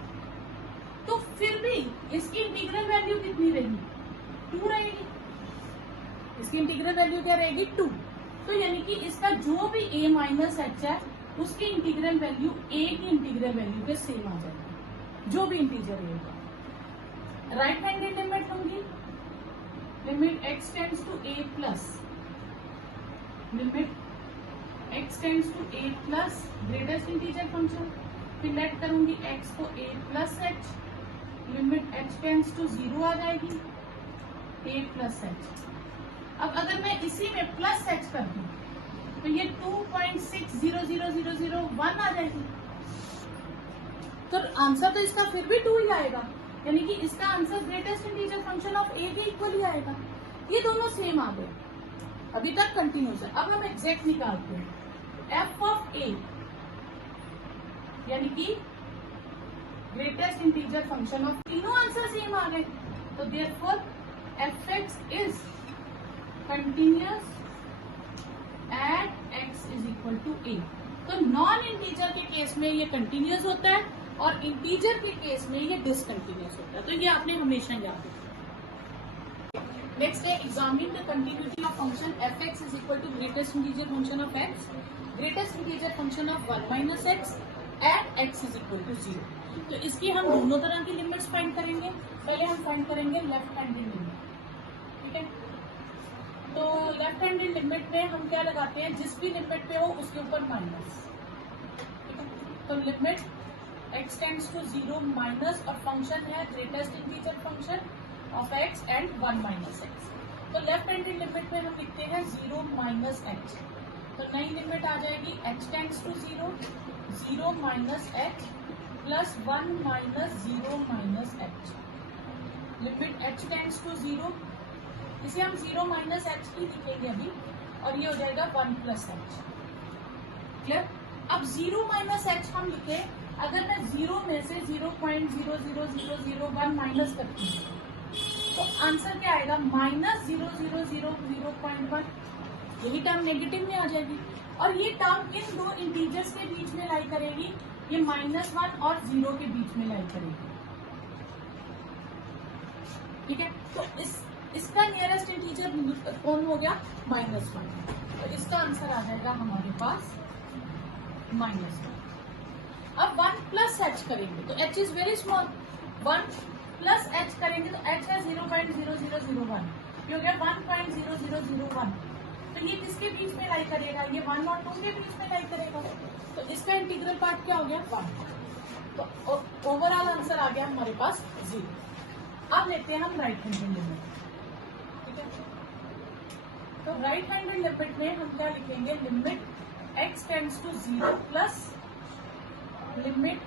तो फिर भी इसकी इंटीग्रल वैल्यू कितनी रहेगी? 2 रहेगी। इसकी इंटीग्रल वैल्यू क्या रहेगी? 2। तो यानी कि इसका जो भी a माइनस एच है उसकी इंटीग्रल वैल्यू a की इंटीग्रल वैल्यू के सेम आ जाएगी, जो भी इंटीजर रहेगा। राइट हैंडेड लिमिट होंगी, limit x tends to a plus, limit x tends to a plus greatest integer function, फिर लेट करूंगी x को a plus h, limit h tends to 0 आ जाएगी a प्लस एच। अब अगर मैं इसी में प्लस एच कर दूं तो ये 2.600001 आ जाएगी। तो आंसर तो इसका फिर भी 2 ही आएगा, यानी कि इसका answer greatest integer function of a के इक्वल ही आएगा। ये दोनों सेम आ गए, अभी तक कंटिन्यूस है। अब हम एग्जैक्ट निकालते हैं, f ऑफ a यानी कि ग्रेटेस्ट इंटीजर फंक्शन ऑफ, तीनों आंसर सेम आ गए, तो therefore f(x) is continuous at x is equal to a। तो नॉन इंटीजर के केस में ये कंटिन्यूअस होता है और इंटीजर के केस में ये डिसकंटिन्यूअस होता है, तो ये आपने हमेशा याद रखना। नेक्स्ट है examine the continuity of function f(x) is equal to greatest integer function of x, greatest integer function of 1 minus x at x is equal to 0। तो इसकी हम दोनों तरह की लिमिट्स फाइंड करेंगे। पहले हम फाइंड करेंगे लेफ्ट हैंडेड लिमिट, ठीक है। तो लेफ्ट हैंडेड लिमिट में हम क्या लगाते हैं, जिस भी लिमिट पे हो उसके ऊपर माइनस, ठीक है। तो limit x tends to 0 minus, और फंक्शन है greatest integer function of x and 1 minus x। तो लेफ्ट हैंडेड लिमिट में हम लिखते हैं 0 माइनस h, तो नई लिमिट आ जाएगी h tends to 0 0 minus h plus 1 minus 0 minus h, limit h tends to 0, इसे हम 0 माइनस h ही लिखेंगे अभी, और ये हो जाएगा 1 प्लस h। क्लियर? अब 0 माइनस h हम लिखे, अगर मैं 0 में से 0.00001 माइनस करती हूँ तो आंसर क्या आएगा? माइनस 0.00001। यही टर्म नेगेटिव में आ जाएगी, और ये टर्म इन दो इंटीजर्स के बीच में लाई करेगी, ये -1 और 0 के बीच में लाई करेगी, ठीक है। तो इसका नियरेस्ट इंटीजर कौन हो गया? -1, तो इसका आंसर आ जाएगा हमारे पास -1। अब 1 प्लस h करेंगे तो h is very small, 1 plus h करेंगे तो h है 0.0001, ये हो गया 1.0001। तो ये किसके बीच में लाई करेगा? ये 1 और 2 के बीच में लाई करेगा, तो इसका इंटीग्रल पार्ट क्या हो गया? 1। तो ओवरऑल आंसर आ गया हमारे पास 0। अब लेते हैं हम राइट हैंडेड लिमिट, ठीक है। तो राइट हैंडेड लिमिट में हम क्या लिखेंगे? Limit x tends to 0 plus, limit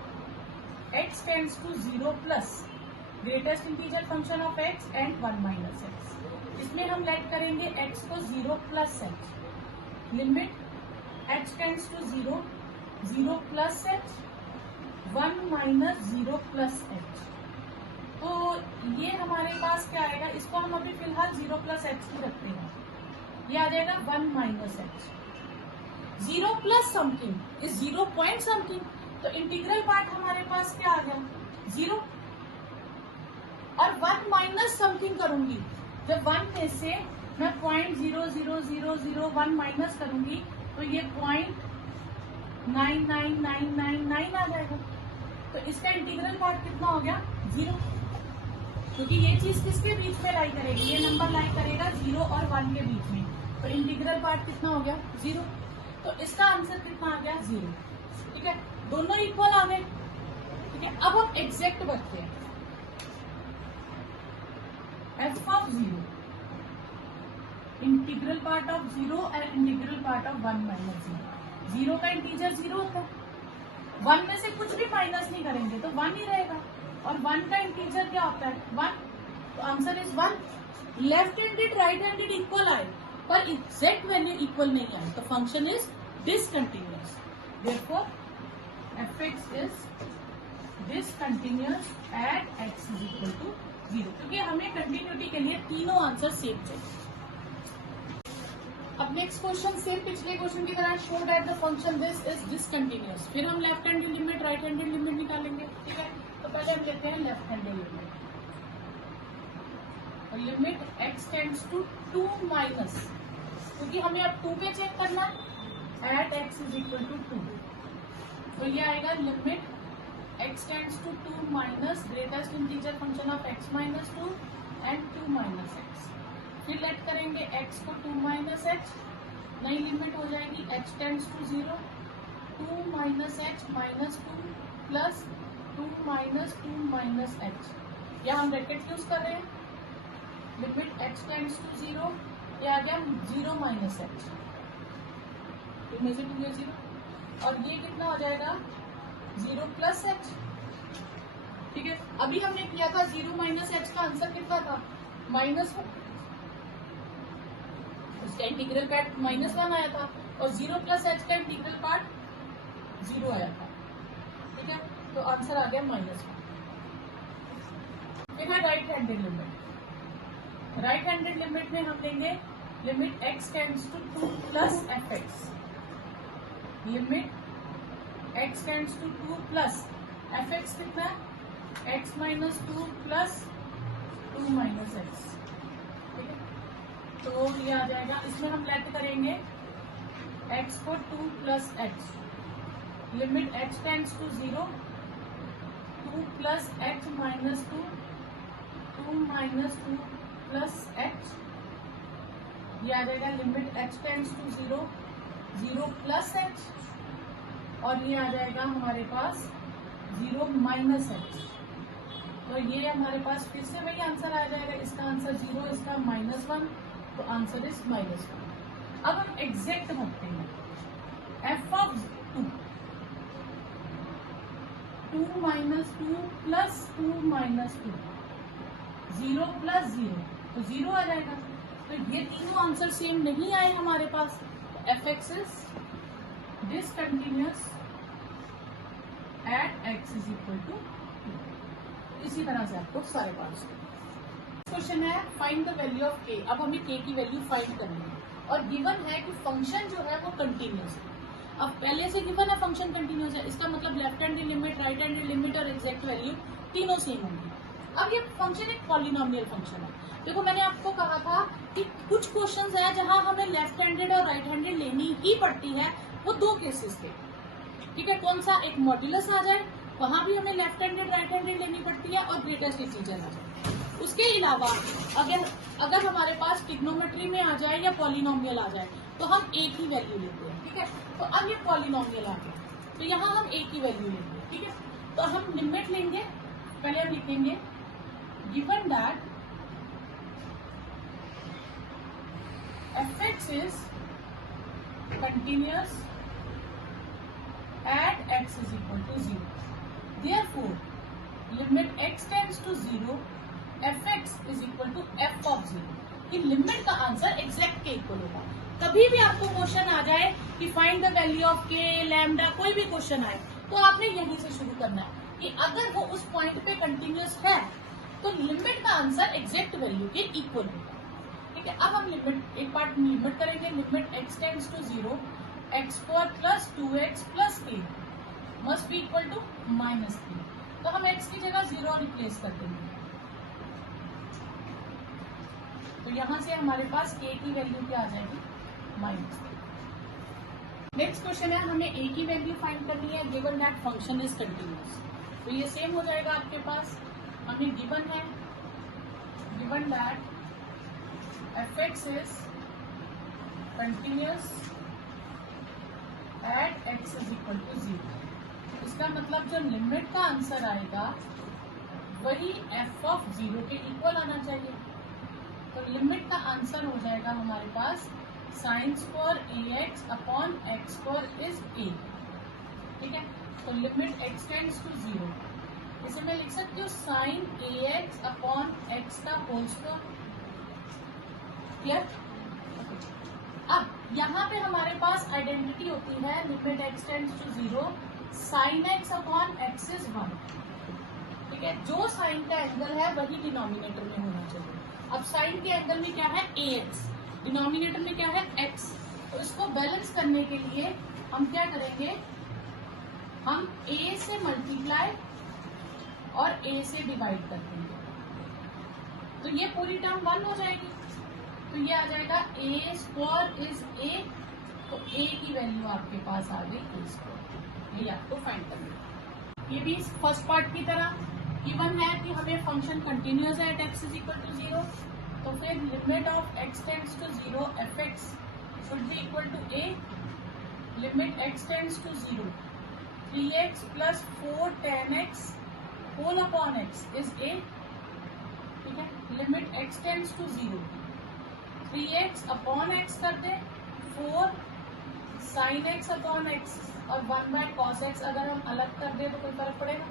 x tends to 0 plus greatest integer function of x and 1 minus x। इसमें हम लेट करेंगे x को 0 plus h, limit h tends to 0 0 plus h 1 minus 0 plus h। तो ये हमारे पास क्या आएगा? इसको हम अभी फिलहाल 0 प्लस h ही रखते हैं, ये आ जाएगा 1 minus h। 0 plus something is 0 point something, तो इंटीग्रल पार्ट हमारे पास क्या आ गया, 0, और 1 माइनस समथिंग करूंगी, जब 1 में से मैं 0.00001 माइनस करूंगी तो ये 0.99999 आ जाएगा। तो इसका इंटीग्रल पार्ट कितना हो गया, 0, क्योंकि ये चीज किसके बीच में लाई करेगी, ये नंबर लाई करेगा 0 और 1 के बीच में, तो इंटीग्रल पार्ट कितना हो गया, 0। तो इसका आंसर कितना आ गया, 0। ठीक है, दोनों इक्वल आ गए। ठीक है, अब हम एग्जैक्ट बढ़ते हैं। f of 0, integral part of 0 and integral part of 1 minus 0। 0 का इंटीजर 0 होता है, 1 में से कुछ भी माइनस नहीं करेंगे तो 1 ही रहेगा, और 1 का इंटीजर क्या होता है, 1, तो answer is 1। Left handed right handed equal आए पर एग्जैक्ट वैल्यू इक्वल नहीं आए तो function is discontinuous. Therefore fx is discontinuous at x is equal to 0, क्योंकि हमें कंटिन्यूटी के लिए तीनों आंसर सेम चाहिए। अब नेक्स्ट क्वेश्चन सेम पिछले क्वेश्चन की तरह, show that the function this is discontinuous. फिर हम left handed limit right handed limit निकालेंगे। ठीक है, तो पहले हम लेते हैं left handed limit. Limit x tends to 2 minus, क्योंकि हमें अब 2 पे चेक करना है, at x is equal to 2, तो ये आएगा limit x tends to 2 minus greatest integer function of x minus 2 and 2 minus x. फिर लेट करेंगे x को 2 माइनस एच, नई लिमिट हो जाएगी h tends to 0, 2 minus h minus 2 plus 2 minus h. या हम ब्रैकेट यूज कर रहे हैं, लिमिट h टेंड्स टू 0, ये आ गया 0 माइनस एच, इनमें से 2 है 0, और ये कितना हो जाएगा 0 प्लस एच। ठीक है, अभी हमने किया था 0 माइनस एच का आंसर कितना था, -1, उसका इंटीग्रल पार्ट -1 आया था, और 0 प्लस एच का इंटीग्रल पार्ट 0 आया था। ठीक है, तो आंसर आ गया -1। फिर है right handed limit. Right handed limit में हम लेंगे limit x tends to 2 plus fx, limit x tends to 2 plus fx कितना है, x minus 2 plus 2 minus x. ठीक है, तो ये आ जाएगा, इसमें हम लेट करेंगे x को 2 plus x, limit x tends to 0, 2 plus x minus 2, 2 minus 2 plus x, ये आ जाएगा limit x tends to 0, 0 plus x, और ये आ जाएगा हमारे पास 0 माइनस एक्स। तो ये हमारे पास फिर से वही आंसर आ जाएगा, इसका आंसर 0, इसका -1, तो आंसर इज -1। अब हम एग्जैक्ट भरते हैं, f of 2, 2 minus 2 plus 2 minus 2, 0 plus 0, तो 0 आ जाएगा। तो ये तीनों आंसर सेम नहीं आए हमारे पास, fx is discontinuous at x is equal to 2। इसी तरह से आपको सारे पार्ट्स। क्वेश्चन है find the value of k। अब हमें k की वैल्यू फाइंड करनी है, और गिवन है कि फंक्शन जो है वो कंटिन्यूअस है। अब पहले से गिवन है फंक्शन कंटिन्यूअस है, इसका मतलब left handed limit right handed limit और एग्जैक्ट वैल्यू तीनों सेम होंगी। अब ये फंक्शन एक पॉलिनोमियल फंक्शन है। देखो मैंने आपको कहा था कि कुछ क्वेश्चंस है जहां हमें लेफ्ट हैंडेड और राइट हैंडेड लेनी ही पड़ती है, वो 2 केसेस थे। ठीक है, कौन सा, एक मॉड्यूलस आ जाए वहां भी हमें लेफ्ट हैंडेड राइट हैंडेड लेनी पड़ती है, और ग्रेटेस्ट इंटीजर आ जाए। उसके अलावा अगर हमारे पास ट्रिग्नोमेट्री में आ जाए या पॉलिनोमियल आ जाए तो हम एक ही वैल्यू लेते हैं। ठीक है, तो अब ये पॉलिनोमियल आ गया, तो यहाँ हम एक ही वैल्यू लेंगे। ठीक है, तो हम लिमिट लेंगे, पहले हम लिखेंगे given that fx is continuous at x is equal to 0. Therefore, limit x tends to 0, fx is equal to f of 0. कि लिमिट का आंसर एग्जैक्ट के इक्वल होगा। कभी भी आपको क्वेश्चन आ जाए कि फाइंड द वैल्यू ऑफ के, लैम्डा, कोई भी क्वेश्चन आए तो आपने यहीं से शुरू करना है कि अगर वो उस पॉइंट पे कंटिन्यूअस है तो लिमिट का आंसर एग्जैक्ट वैल्यू के इक्वल होगा। ठीक है, अब हम लिमिट एक पार्ट लिमिट करेंगे, limit x tends to 0, x² plus 2x plus 3, must be equal to -3। तो हम x की जगह 0 रिप्लेस कर देंगे। तो यहां से हमारे पास k की वैल्यू क्या आ जाएगी, -3। नेक्स्ट क्वेश्चन है, हमें a की वैल्यू फाइंड करनी है given that function is continuous. तो ये सेम हो जाएगा आपके पास, हमें गिवन है, given that f(x) is continuous at x is equal to 0। इसका मतलब जो लिमिट का आंसर आएगा वही f(0) के इक्वल आना चाहिए। तो लिमिट का आंसर हो जाएगा हमारे पास sin square ax upon x square is a। ठीक है, तो लिमिट x टेंड्स टू 0, इसे मैं लिख सकती हूँ sin ax अपॉन x का होल स्क्वायर। क्लियर? अब यहाँ पे हमारे पास आइडेंटिटी होती है limit x tends to 0 sin x upon x is 1। ठीक है, जो साइन का एंगल है वही डिनोमिनेटर में होना चाहिए। अब साइन के एंगल में क्या है, ax, डिनोमिनेटर में क्या है, x। तो इसको बैलेंस करने के लिए हम क्या करेंगे, हम a से मल्टीप्लाई और a से डिवाइड कर देंगे। तो ये पूरी टर्म 1 हो जाएगी। तो ये आ जाएगा a स्क्वायर इज a। तो a की वैल्यू आपके पास आ गई a स्क्वायर। ये आपको फाइंड करना है। ये भी फर्स्ट पार्ट की तरह गिवन है कि हमें फंक्शन कंटिन्यूअस है at x is equal to 0। तो फिर limit of x tends to 0 f(x) should be equal to a। Limit x tends to 0 3x plus 4 10x whole upon x is a। ठीक है, limit x tends to 0 3x upon x कर दे 4 sin x अपॉन x और 1/cos x अगर हम अलग कर दे तो कोई फर्क पड़ेगा?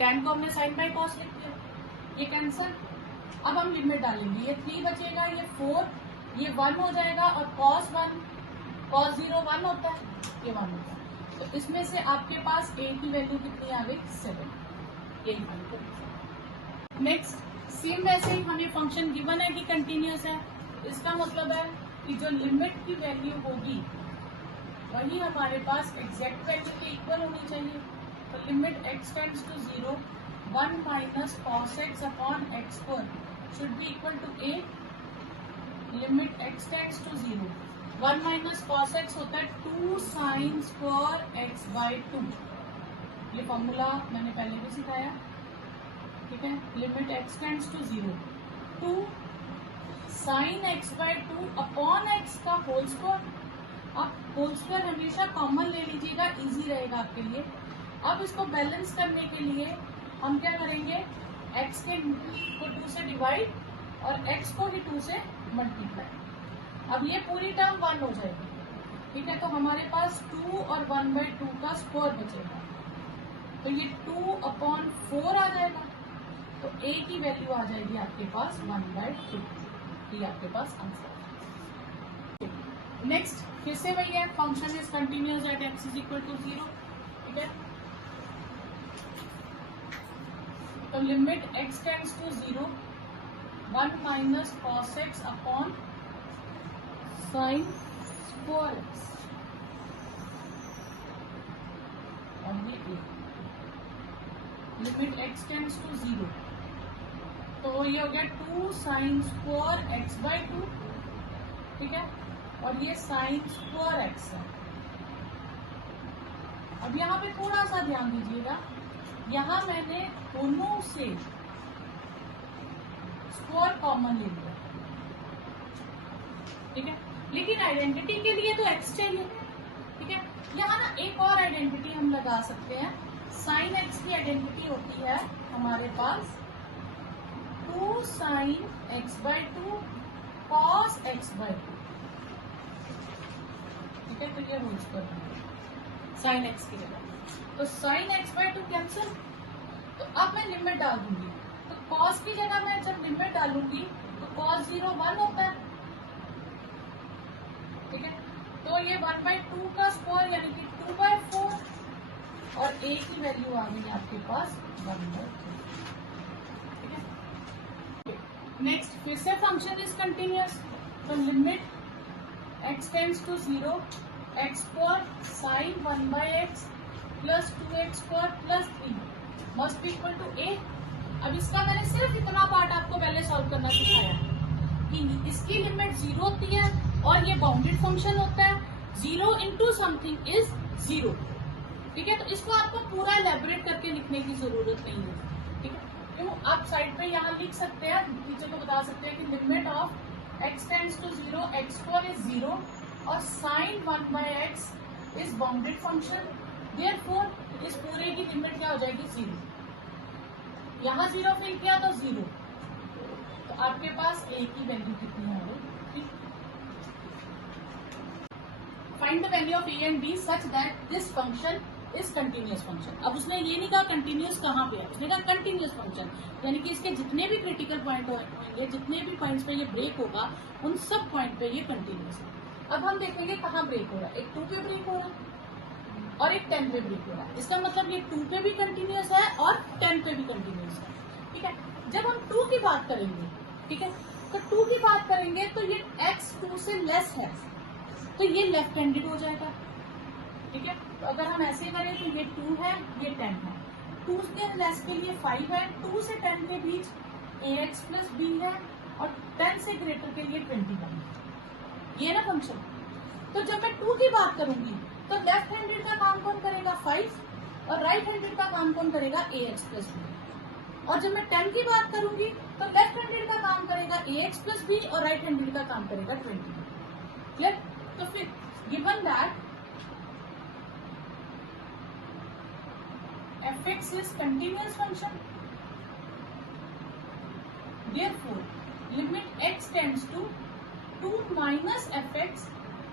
tan को हमने sin बाय cos लिख दिया, ये कैंसल। अब हम लिमिट डालेंगे, ये 3 बचेगा, ये 4, ये 1 हो जाएगा और cos 0 1 होता है, ये 1 होता है। तो इसमें से आपके पास a की वैल्यू कितनी आ गई, 7। यही वैल्यू। नेक्स्ट सेम वैसे ही हमें फंक्शन गिवन है कि कंटिन्यूअस है। इसका मतलब है कि जो लिमिट की वैल्यू होगी वही हमारे पास एग्जैक्ट वैल्यू के इक्वल होनी चाहिए। तो limit x tends to 0 1 minus cos x upon x square should be equal to a। Limit x tends to 0 1 minus cos x होता है 2 sin स्क्वायर x बाई 2। ये फॉर्मूला मैंने पहले भी सिखाया। ठीक है, limit x tends to 0 2 sin x by 2 upon x का होल स्क्वायर। आप होल स्क्वायर हमेशा कॉमन ले लीजिएगा, इजी रहेगा आपके लिए। अब इसको बैलेंस करने के लिए हम क्या करेंगे, x को 2 से डिवाइड और x को ही 2 से मल्टीप्लाई। अब ये पूरी टर्म 1 हो जाएगी। ठीक है, तो हमारे पास 2 और 1/2 का स्क्वायर बचेगा। तो ये 2 अपॉन 4 आ जाएगा। तो a की वैल्यू आ जाएगी आपके पास 1/2। ये आपके पास आंसर। नेक्स्ट फिर से वही है, function is continuous at x is equal to 0। ठीक है, तो limit x tends to 0 1 minus cos x upon sin square x और ये a। Limit x tends to 0 तो ये हो गया 2 sin स्क्वायर x बाई 2। ठीक है, और ये sin स्क्वायर x है। अब यहाँ पे थोड़ा सा ध्यान दीजिएगा, यहाँ मैंने दोनों से स्क्वायर कॉमन ले लिया। ठीक है, लेकिन आइडेंटिटी के लिए तो x चाहिए। ठीक है, यहाँ ना एक और आइडेंटिटी हम लगा सकते हैं। sin x की आइडेंटिटी होती है हमारे पास 2 sin x by 2 cos x by 2। ठीक है, तो ये होल स्क्वायर sin x की जगह, तो sin x बाई 2 कैंसिल। तो अब मैं लिमिट डाल दूंगी, तो cos की जगह मैं जब लिमिट डालूंगी तो cos 0 1 होता है। ठीक है, तो ये 1/2 का स्क्वायर यानी कि 2/4 और a की वैल्यू आ गई आपके पास 1/2। ठीक है, नेक्स्ट फिर से फंक्शन इज कंटिन्यूअस। तो limit x tends to 0 x square sin 1/x plus 2x square plus 3 must be equal to a। अब इसका मैंने सिर्फ इतना पार्ट आपको पहले सॉल्व करना सिखाया कि इसकी लिमिट 0 होती है और ये बाउंडेड फंक्शन होता है, 0 इंटू समथिंग इज 0। ठीक है, तो इसको आपको पूरा एलेबोरेट करके लिखने की जरूरत नहीं है। ठीक है, क्यों आप साइड पे यहाँ लिख सकते हैं, टीचर को बता सकते हैं कि limit of x tends to 0 x4 is 0 और sine 1 by x is bounded function, therefore इस पूरे की लिमिट क्या हो जाएगी 0। यहाँ 0 फिल किया तो 0, तो आपके पास a की वैल्यू कितनी हो गई। Find the value of a and b such that this function is continuous function. अब उसने ये नहीं कहा कंटिन्यूअस कहाँ पे है, उसने कहा कंटिन्यूअस फंक्शन, यानी कि इसके जितने भी क्रिटिकल पॉइंट होंगे, जितने भी पॉइंट्स पे ये ब्रेक होगा, उन सब पॉइंट पे ये कंटिन्यूअस है। अब हम देखेंगे कहाँ ब्रेक हो रहा है, एक 2 पे ब्रेक हो रहा है और एक 10 पे ब्रेक हो रहा है। इसका मतलब ये 2 पे भी कंटिन्यूअस है और 10 पे भी कंटिन्यूअस है। ठीक है, जब हम 2 की बात करेंगे, ठीक है, तो 2 की बात करेंगे तो ये x 2 से लेस है, तो ये लेफ्ट हैंडेड हो जाएगा। ठीक है, तो अगर हम ऐसे करें तो ये 2 है, ये 10 है, 2 से लेस के लिए 5 है, 2 से 10 के बीच ax प्लस b है और 10 से ग्रेटर के लिए 21 है। ये ना फंक्शन। तो जब मैं 2 की बात करूंगी तो लेफ्ट हैंडेड का काम कौन करेगा 5 और राइट हैंडेड का काम कौन करेगा ax प्लस b। और जब मैं 10 की बात करूंगी तो लेफ्ट हैंडेड का काम करेगा ax प्लस b और राइट हैंडेड का काम करेगा 20। क्लियर? तो फिर given that fx is continuous function, therefore limit x tends to 2 minus fx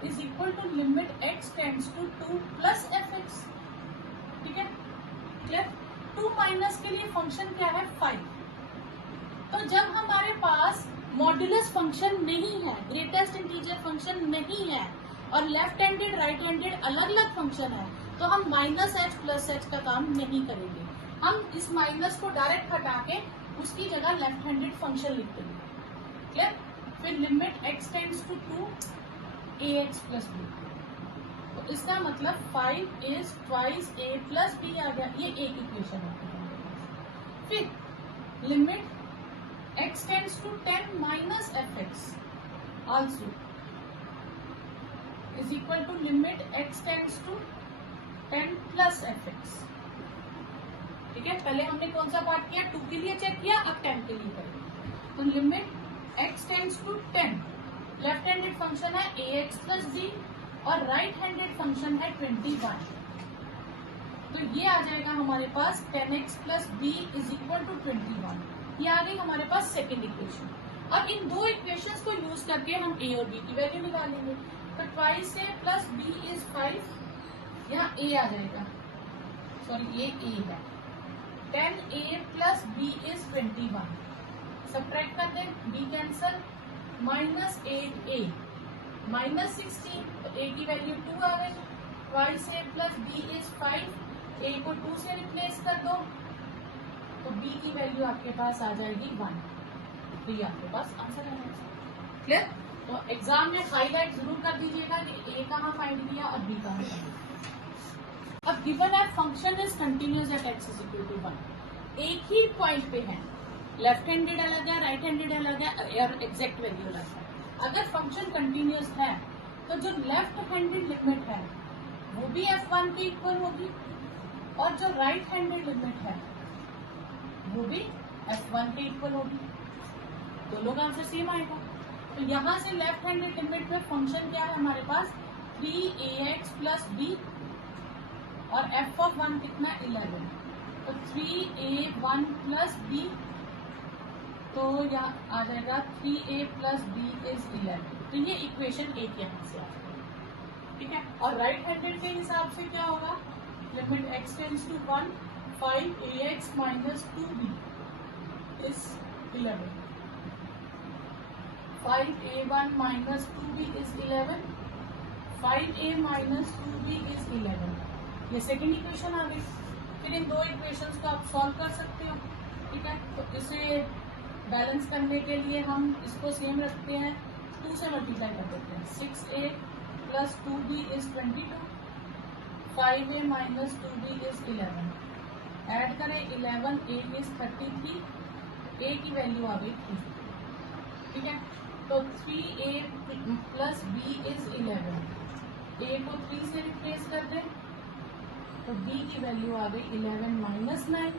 is equal to limit x tends to 2 plus fx। ठीक है, क्लियर? 2 माइनस के लिए फंक्शन क्या है 5। तो जब हमारे पास मॉड्यूलस फंक्शन नहीं है, ग्रेटेस्ट इंटीजर फंक्शन नहीं है और लेफ्ट हैंडेड राइट हैंडेड अलग अलग फंक्शन है, तो हम माइनस एच प्लस एच का काम नहीं करेंगे। हम इस माइनस को डायरेक्ट हटा के उसकी जगह लेफ्ट हैंडेड फंक्शन लिख देंगे। क्लियर? फिर limit x tends to 2 ax plus b, तो इसका मतलब 5 is twice a plus b आ गया। ये एक इक्वेशन है। फिर limit x tends to 10 minus fx also is equal to limit x tends to 10 plus fx। ठीक है, पहले हमने कौन सा पार्ट किया, 2 के लिए चेक किया, अब 10 के लिए करेंगे। तो limit x tends to 10, left handed function है ax प्लस b और राइट हैंडेड फंक्शन है 21, तो ये आ जाएगा हमारे पास 10x plus b is equal to 21। ये आ गई हमारे पास सेकेंड इक्वेशन। अब इन दो इक्वेशंस को यूज करके हम a और b की वैल्यू निकालेंगे। तो twice a plus b is 5, यहाँ a आ जाएगा, सॉरी ये a है, 10a plus b is 21। Subtract कर दें, b cancel, minus 8a minus 16, तो a की वैल्यू 2 आ गई। Twice a plus b is 5, a को 2 से रिप्लेस कर दो, तो b की वैल्यू आपके पास आ जाएगी 1। तो ये आपके पास आंसर है। क्लियर? तो एग्जाम में हाईलाइट जरूर कर दीजिएगा कि a कहाँ फाइंड किया और b कहाँ फाइंड किया। अब गिवन है function is continuous at x is equal to 1, एक ही पॉइंट पे है, लेफ्ट हैंडेड अलग है, राइट हैंडेड अलग है और एग्जैक्ट वैल्यू अलग है। अगर फंक्शन कंटिन्यूअस है तो जो लेफ्ट हैंडेड लिमिट है वो भी f1 के इक्वल होगी और जो राइट हैंडेड लिमिट है वो भी f1 के इक्वल होगी। दोनों का आंसर सेम आएगा। तो यहाँ से लेफ्ट हैंडेड लिमिट में फंक्शन क्या है हमारे पास 3ax प्लस b और f ऑफ 1 कितना 11, तो 3a1 प्लस b, तो यहाँ आ जाएगा 3a प्लस b इज 11। तो ये इक्वेशन एक यहाँ से आ जाएगी। ठीक है, और राइट हैंडेड के हिसाब से क्या होगा, limit x tends to 1, 5ax minus 2b is 11, 5a1 minus 2b is 11, 5a minus 2b is 11। ये सेकेंड इक्वेशन आ गई। फिर इन दो इक्वेशंस को आप सॉल्व कर सकते हो। ठीक है, तो इसे बैलेंस करने के लिए हम इसको सेम रखते हैं, 2 से मल्टीप्लाई कर देते हैं। 6a plus 2b is 22, 5a minus 2b is 11, add करें 11, a इज 33, a की वैल्यू आ गई 3, ठीक है। तो 3a plus b is 11, a को 3 से रिप्लेस कर दें तो b की वैल्यू आ गई 11 माइनस 9,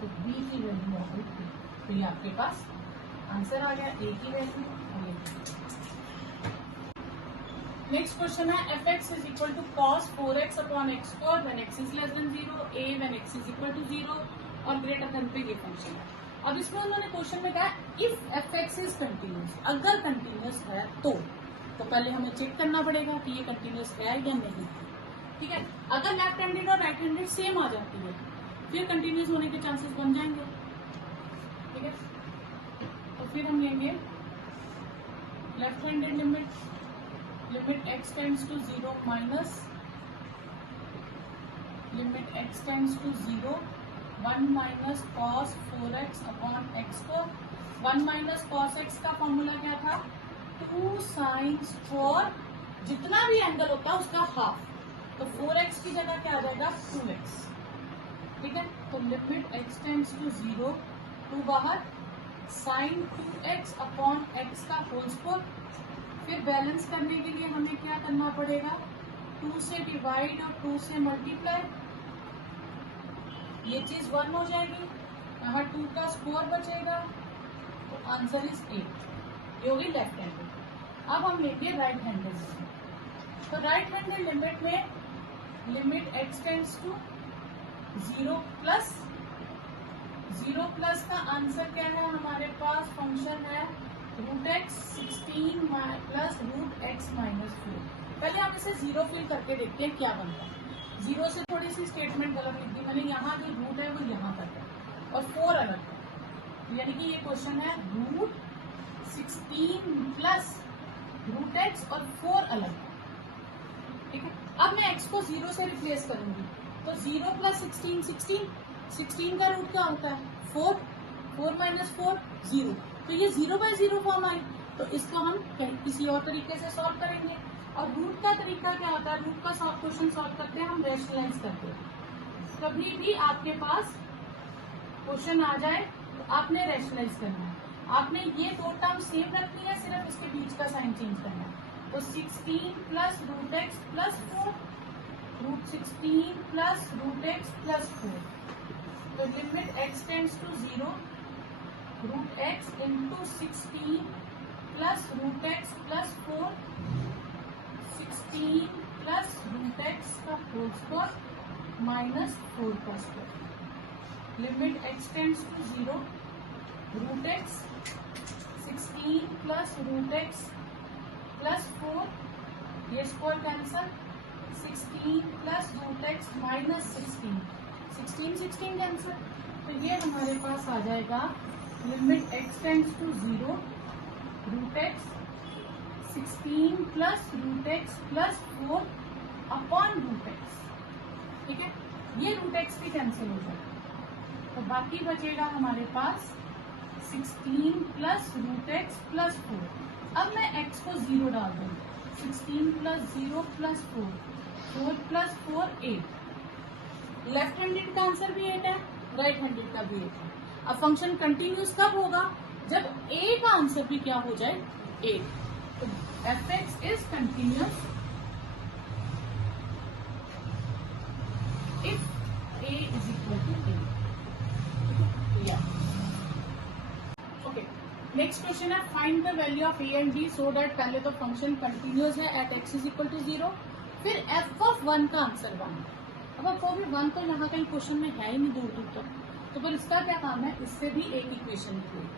तो b की वैल्यू आ गई 3। तो ये आपके पास आंसर आ गया a की वैल्यू। नेक्स्ट क्वेश्चन है F x is equal to cos 4x upon x square when x is less than 0, a when x is equal to 0 और ग्रेटर देन पे ये फंक्शन है। अब इसमें उन्होंने क्वेश्चन में कहा if F x is continuous, अगर कंटिन्यूस है तो पहले हमें चेक करना पड़ेगा कि ये कंटिन्यूस है या नहीं, ठीक है। अगर लेफ्ट हैंडेड और राइट हैंडेड सेम आ जाती है फिर कंटिन्यूस होने के चांसेस बन जाएंगे, ठीक है। तो फिर हम लेंगे left handed limit x tends to 0 minus limit x tends to 0 1 minus cos 4x upon x को 1 माइनस कॉस x का फॉर्मूला क्या था 2 साइंस फॉर जितना भी एंगल होता है उसका हाफ, तो 4x की जगह क्या आ जाएगा 2x, ठीक है। तो लिमिट x टेंड्स टू 0 2 बाहर साइन 2x अपॉन x का होल स्क्वायर, फिर बैलेंस करने के लिए हमें क्या करना पड़ेगा 2 से डिवाइड और 2 से मल्टीप्लाई, ये चीज 1 हो जाएगी, यहाँ 2 का स्क्वायर बचेगा, तो आंसर इज 8। ये होगी लेफ्ट हैंडेड। अब हम लेंगे राइट हैंडेड लिमिट। तो राइट हैंडेड लिमिट में limit x tends to 0 plus का आंसर क्या है हमारे पास फंक्शन है root x 16 plus root x minus 4। पहले हम इसे 0 फिल करके देखते हैं क्या बनता है। 0 से थोड़ी सी स्टेटमेंट गलत लिख दी मैंने, यहाँ जो रूट है वो यहाँ तक है और 4 अलग है, यानी कि ये क्वेश्चन है रूट 16 प्लस रूट एक्स और 4 अलग है, ठीक है। अब मैं x को 0 से रिप्लेस करूंगी तो 0 प्लस 16 का रूट क्या होता है 4, 4 माइनस 4 0, तो ये 0/0 फॉर्म आई, तो इसको हम किसी और तरीके से सॉल्व करेंगे। और रूट का तरीका क्या होता है, रूट का क्वेश्चन सॉल्व करते हैं हम रैशनलाइज करते हैं। कभी भी आपके पास क्वेश्चन आ जाए तो आपने रैशनलाइज करना है, आपने ये दो टर्म सेम रखनी है, सिर्फ इसके बीच का साइन चेंज करना है। तो 16 plus root x plus 4 root 16 plus root x plus 4, तो limit x tends to 0 root x into 16 plus root x plus 4 16 plus root x का होल स्क्वायर माइनस 4 का square, limit x tends to 0 root x 16 plus root x plus 4, ये square cancel 16 plus root x minus 16 cancel, तो ये हमारे पास आ जाएगा limit x tends to 0 root x 16 plus root x plus 4 upon root x, ठीक है। ये रूट एक्स भी कैंसिल हो जाएगा, तो बाकी बचेगा हमारे पास 16 प्लस रूट एक्स प्लस 4। अब मैं x को 0 डाल दूंगी, 16 plus 0 plus 4 plus 4 8। Left handed का आंसर भी 8 है, राइट हैंडेड का भी 8 है। अब फंक्शन कंटिन्यूस कब होगा, जब a का आंसर भी क्या हो जाए 8। तो F x is continuous if a is equal to 8। Okay, next question है find the value of a and b so that पहले तो फंक्शन कंटिन्यूस है at x is equal to 0, फिर f ऑफ 1 का आंसर 1। अब वो भी 1 तो यहाँ कहीं क्वेश्चन में है ही नहीं दूर दूर तक, तो फिर इसका क्या काम है, इससे भी एक इक्वेशन निकलेगी,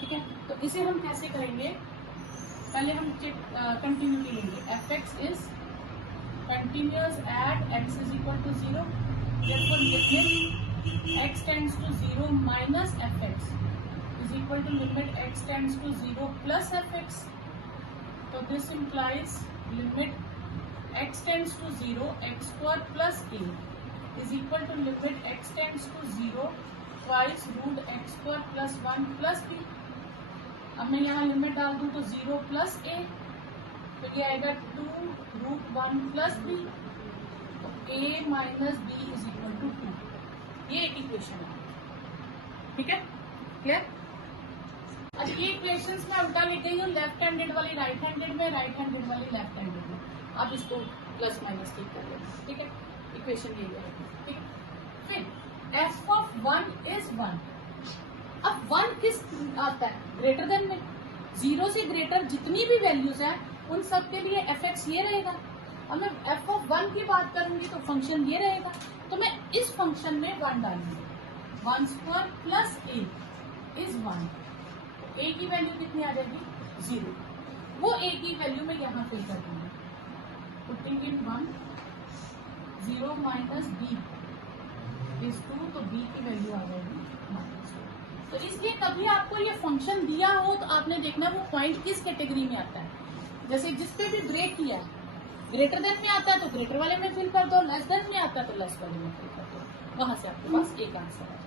ठीक है। तो इसे हम कैसे करेंगे, पहले हम कंटिन्यूटी लेंगे, F x is continuous at x is equal to 0, therefore limit x tends to 0 minus F x is equal to limit x tends to 0 plus F X. तो this implies limit x tends to 0 x square plus a is equal to limit x tends to 0 twice root x square plus 1 plus b। अब मैं यहाँ लिमिट डाल दूँ तो 0 प्लस a, तो ये आएगा 2 root 1 plus b a minus b is equal to 2, ये एक इक्वेशन है, ठीक है, क्लियर। अब ये इक्वेशंस मैं उल्टा लिख गई हूँ, लेफ्ट हैंडेड वाली राइट हैंडेड में, राइट हैंडेड वाली लेफ्ट हैंडेड में। अब इसको प्लस माइनस ठीक कर लेना, ठीक है, इक्वेशन ये है, ठीक है। फिर f ऑफ 1 इज 1। अब 1 किस आता है, ग्रेटर देन में, 0 से ग्रेटर जितनी भी वैल्यूज है उन सब के लिए fx ये रहेगा। अब मैं f ऑफ 1 की बात करूंगी तो फंक्शन ये रहेगा, तो मैं इस फंक्शन में 1 डालूंगी, 1 square plus a is 1। a की वैल्यू कितनी आ जाएगी, 0। वो a की वैल्यू मैं यहाँ फिल कर दूंगी, putting in 1, 0 minus b is 2, तो b की वैल्यू आ जाएगी -2। तो इसलिए कभी आपको ये फंक्शन दिया हो तो आपने देखना वो पॉइंट किस कैटेगरी में आता है। जैसे जिस पे भी ब्रेक किया है, ग्रेटर देन में आता है तो ग्रेटर वाले में फिल कर दो, लेस देन में आता है तो लेस वाले में फिल कर दो, वहां से आपके पास एक आंसर है।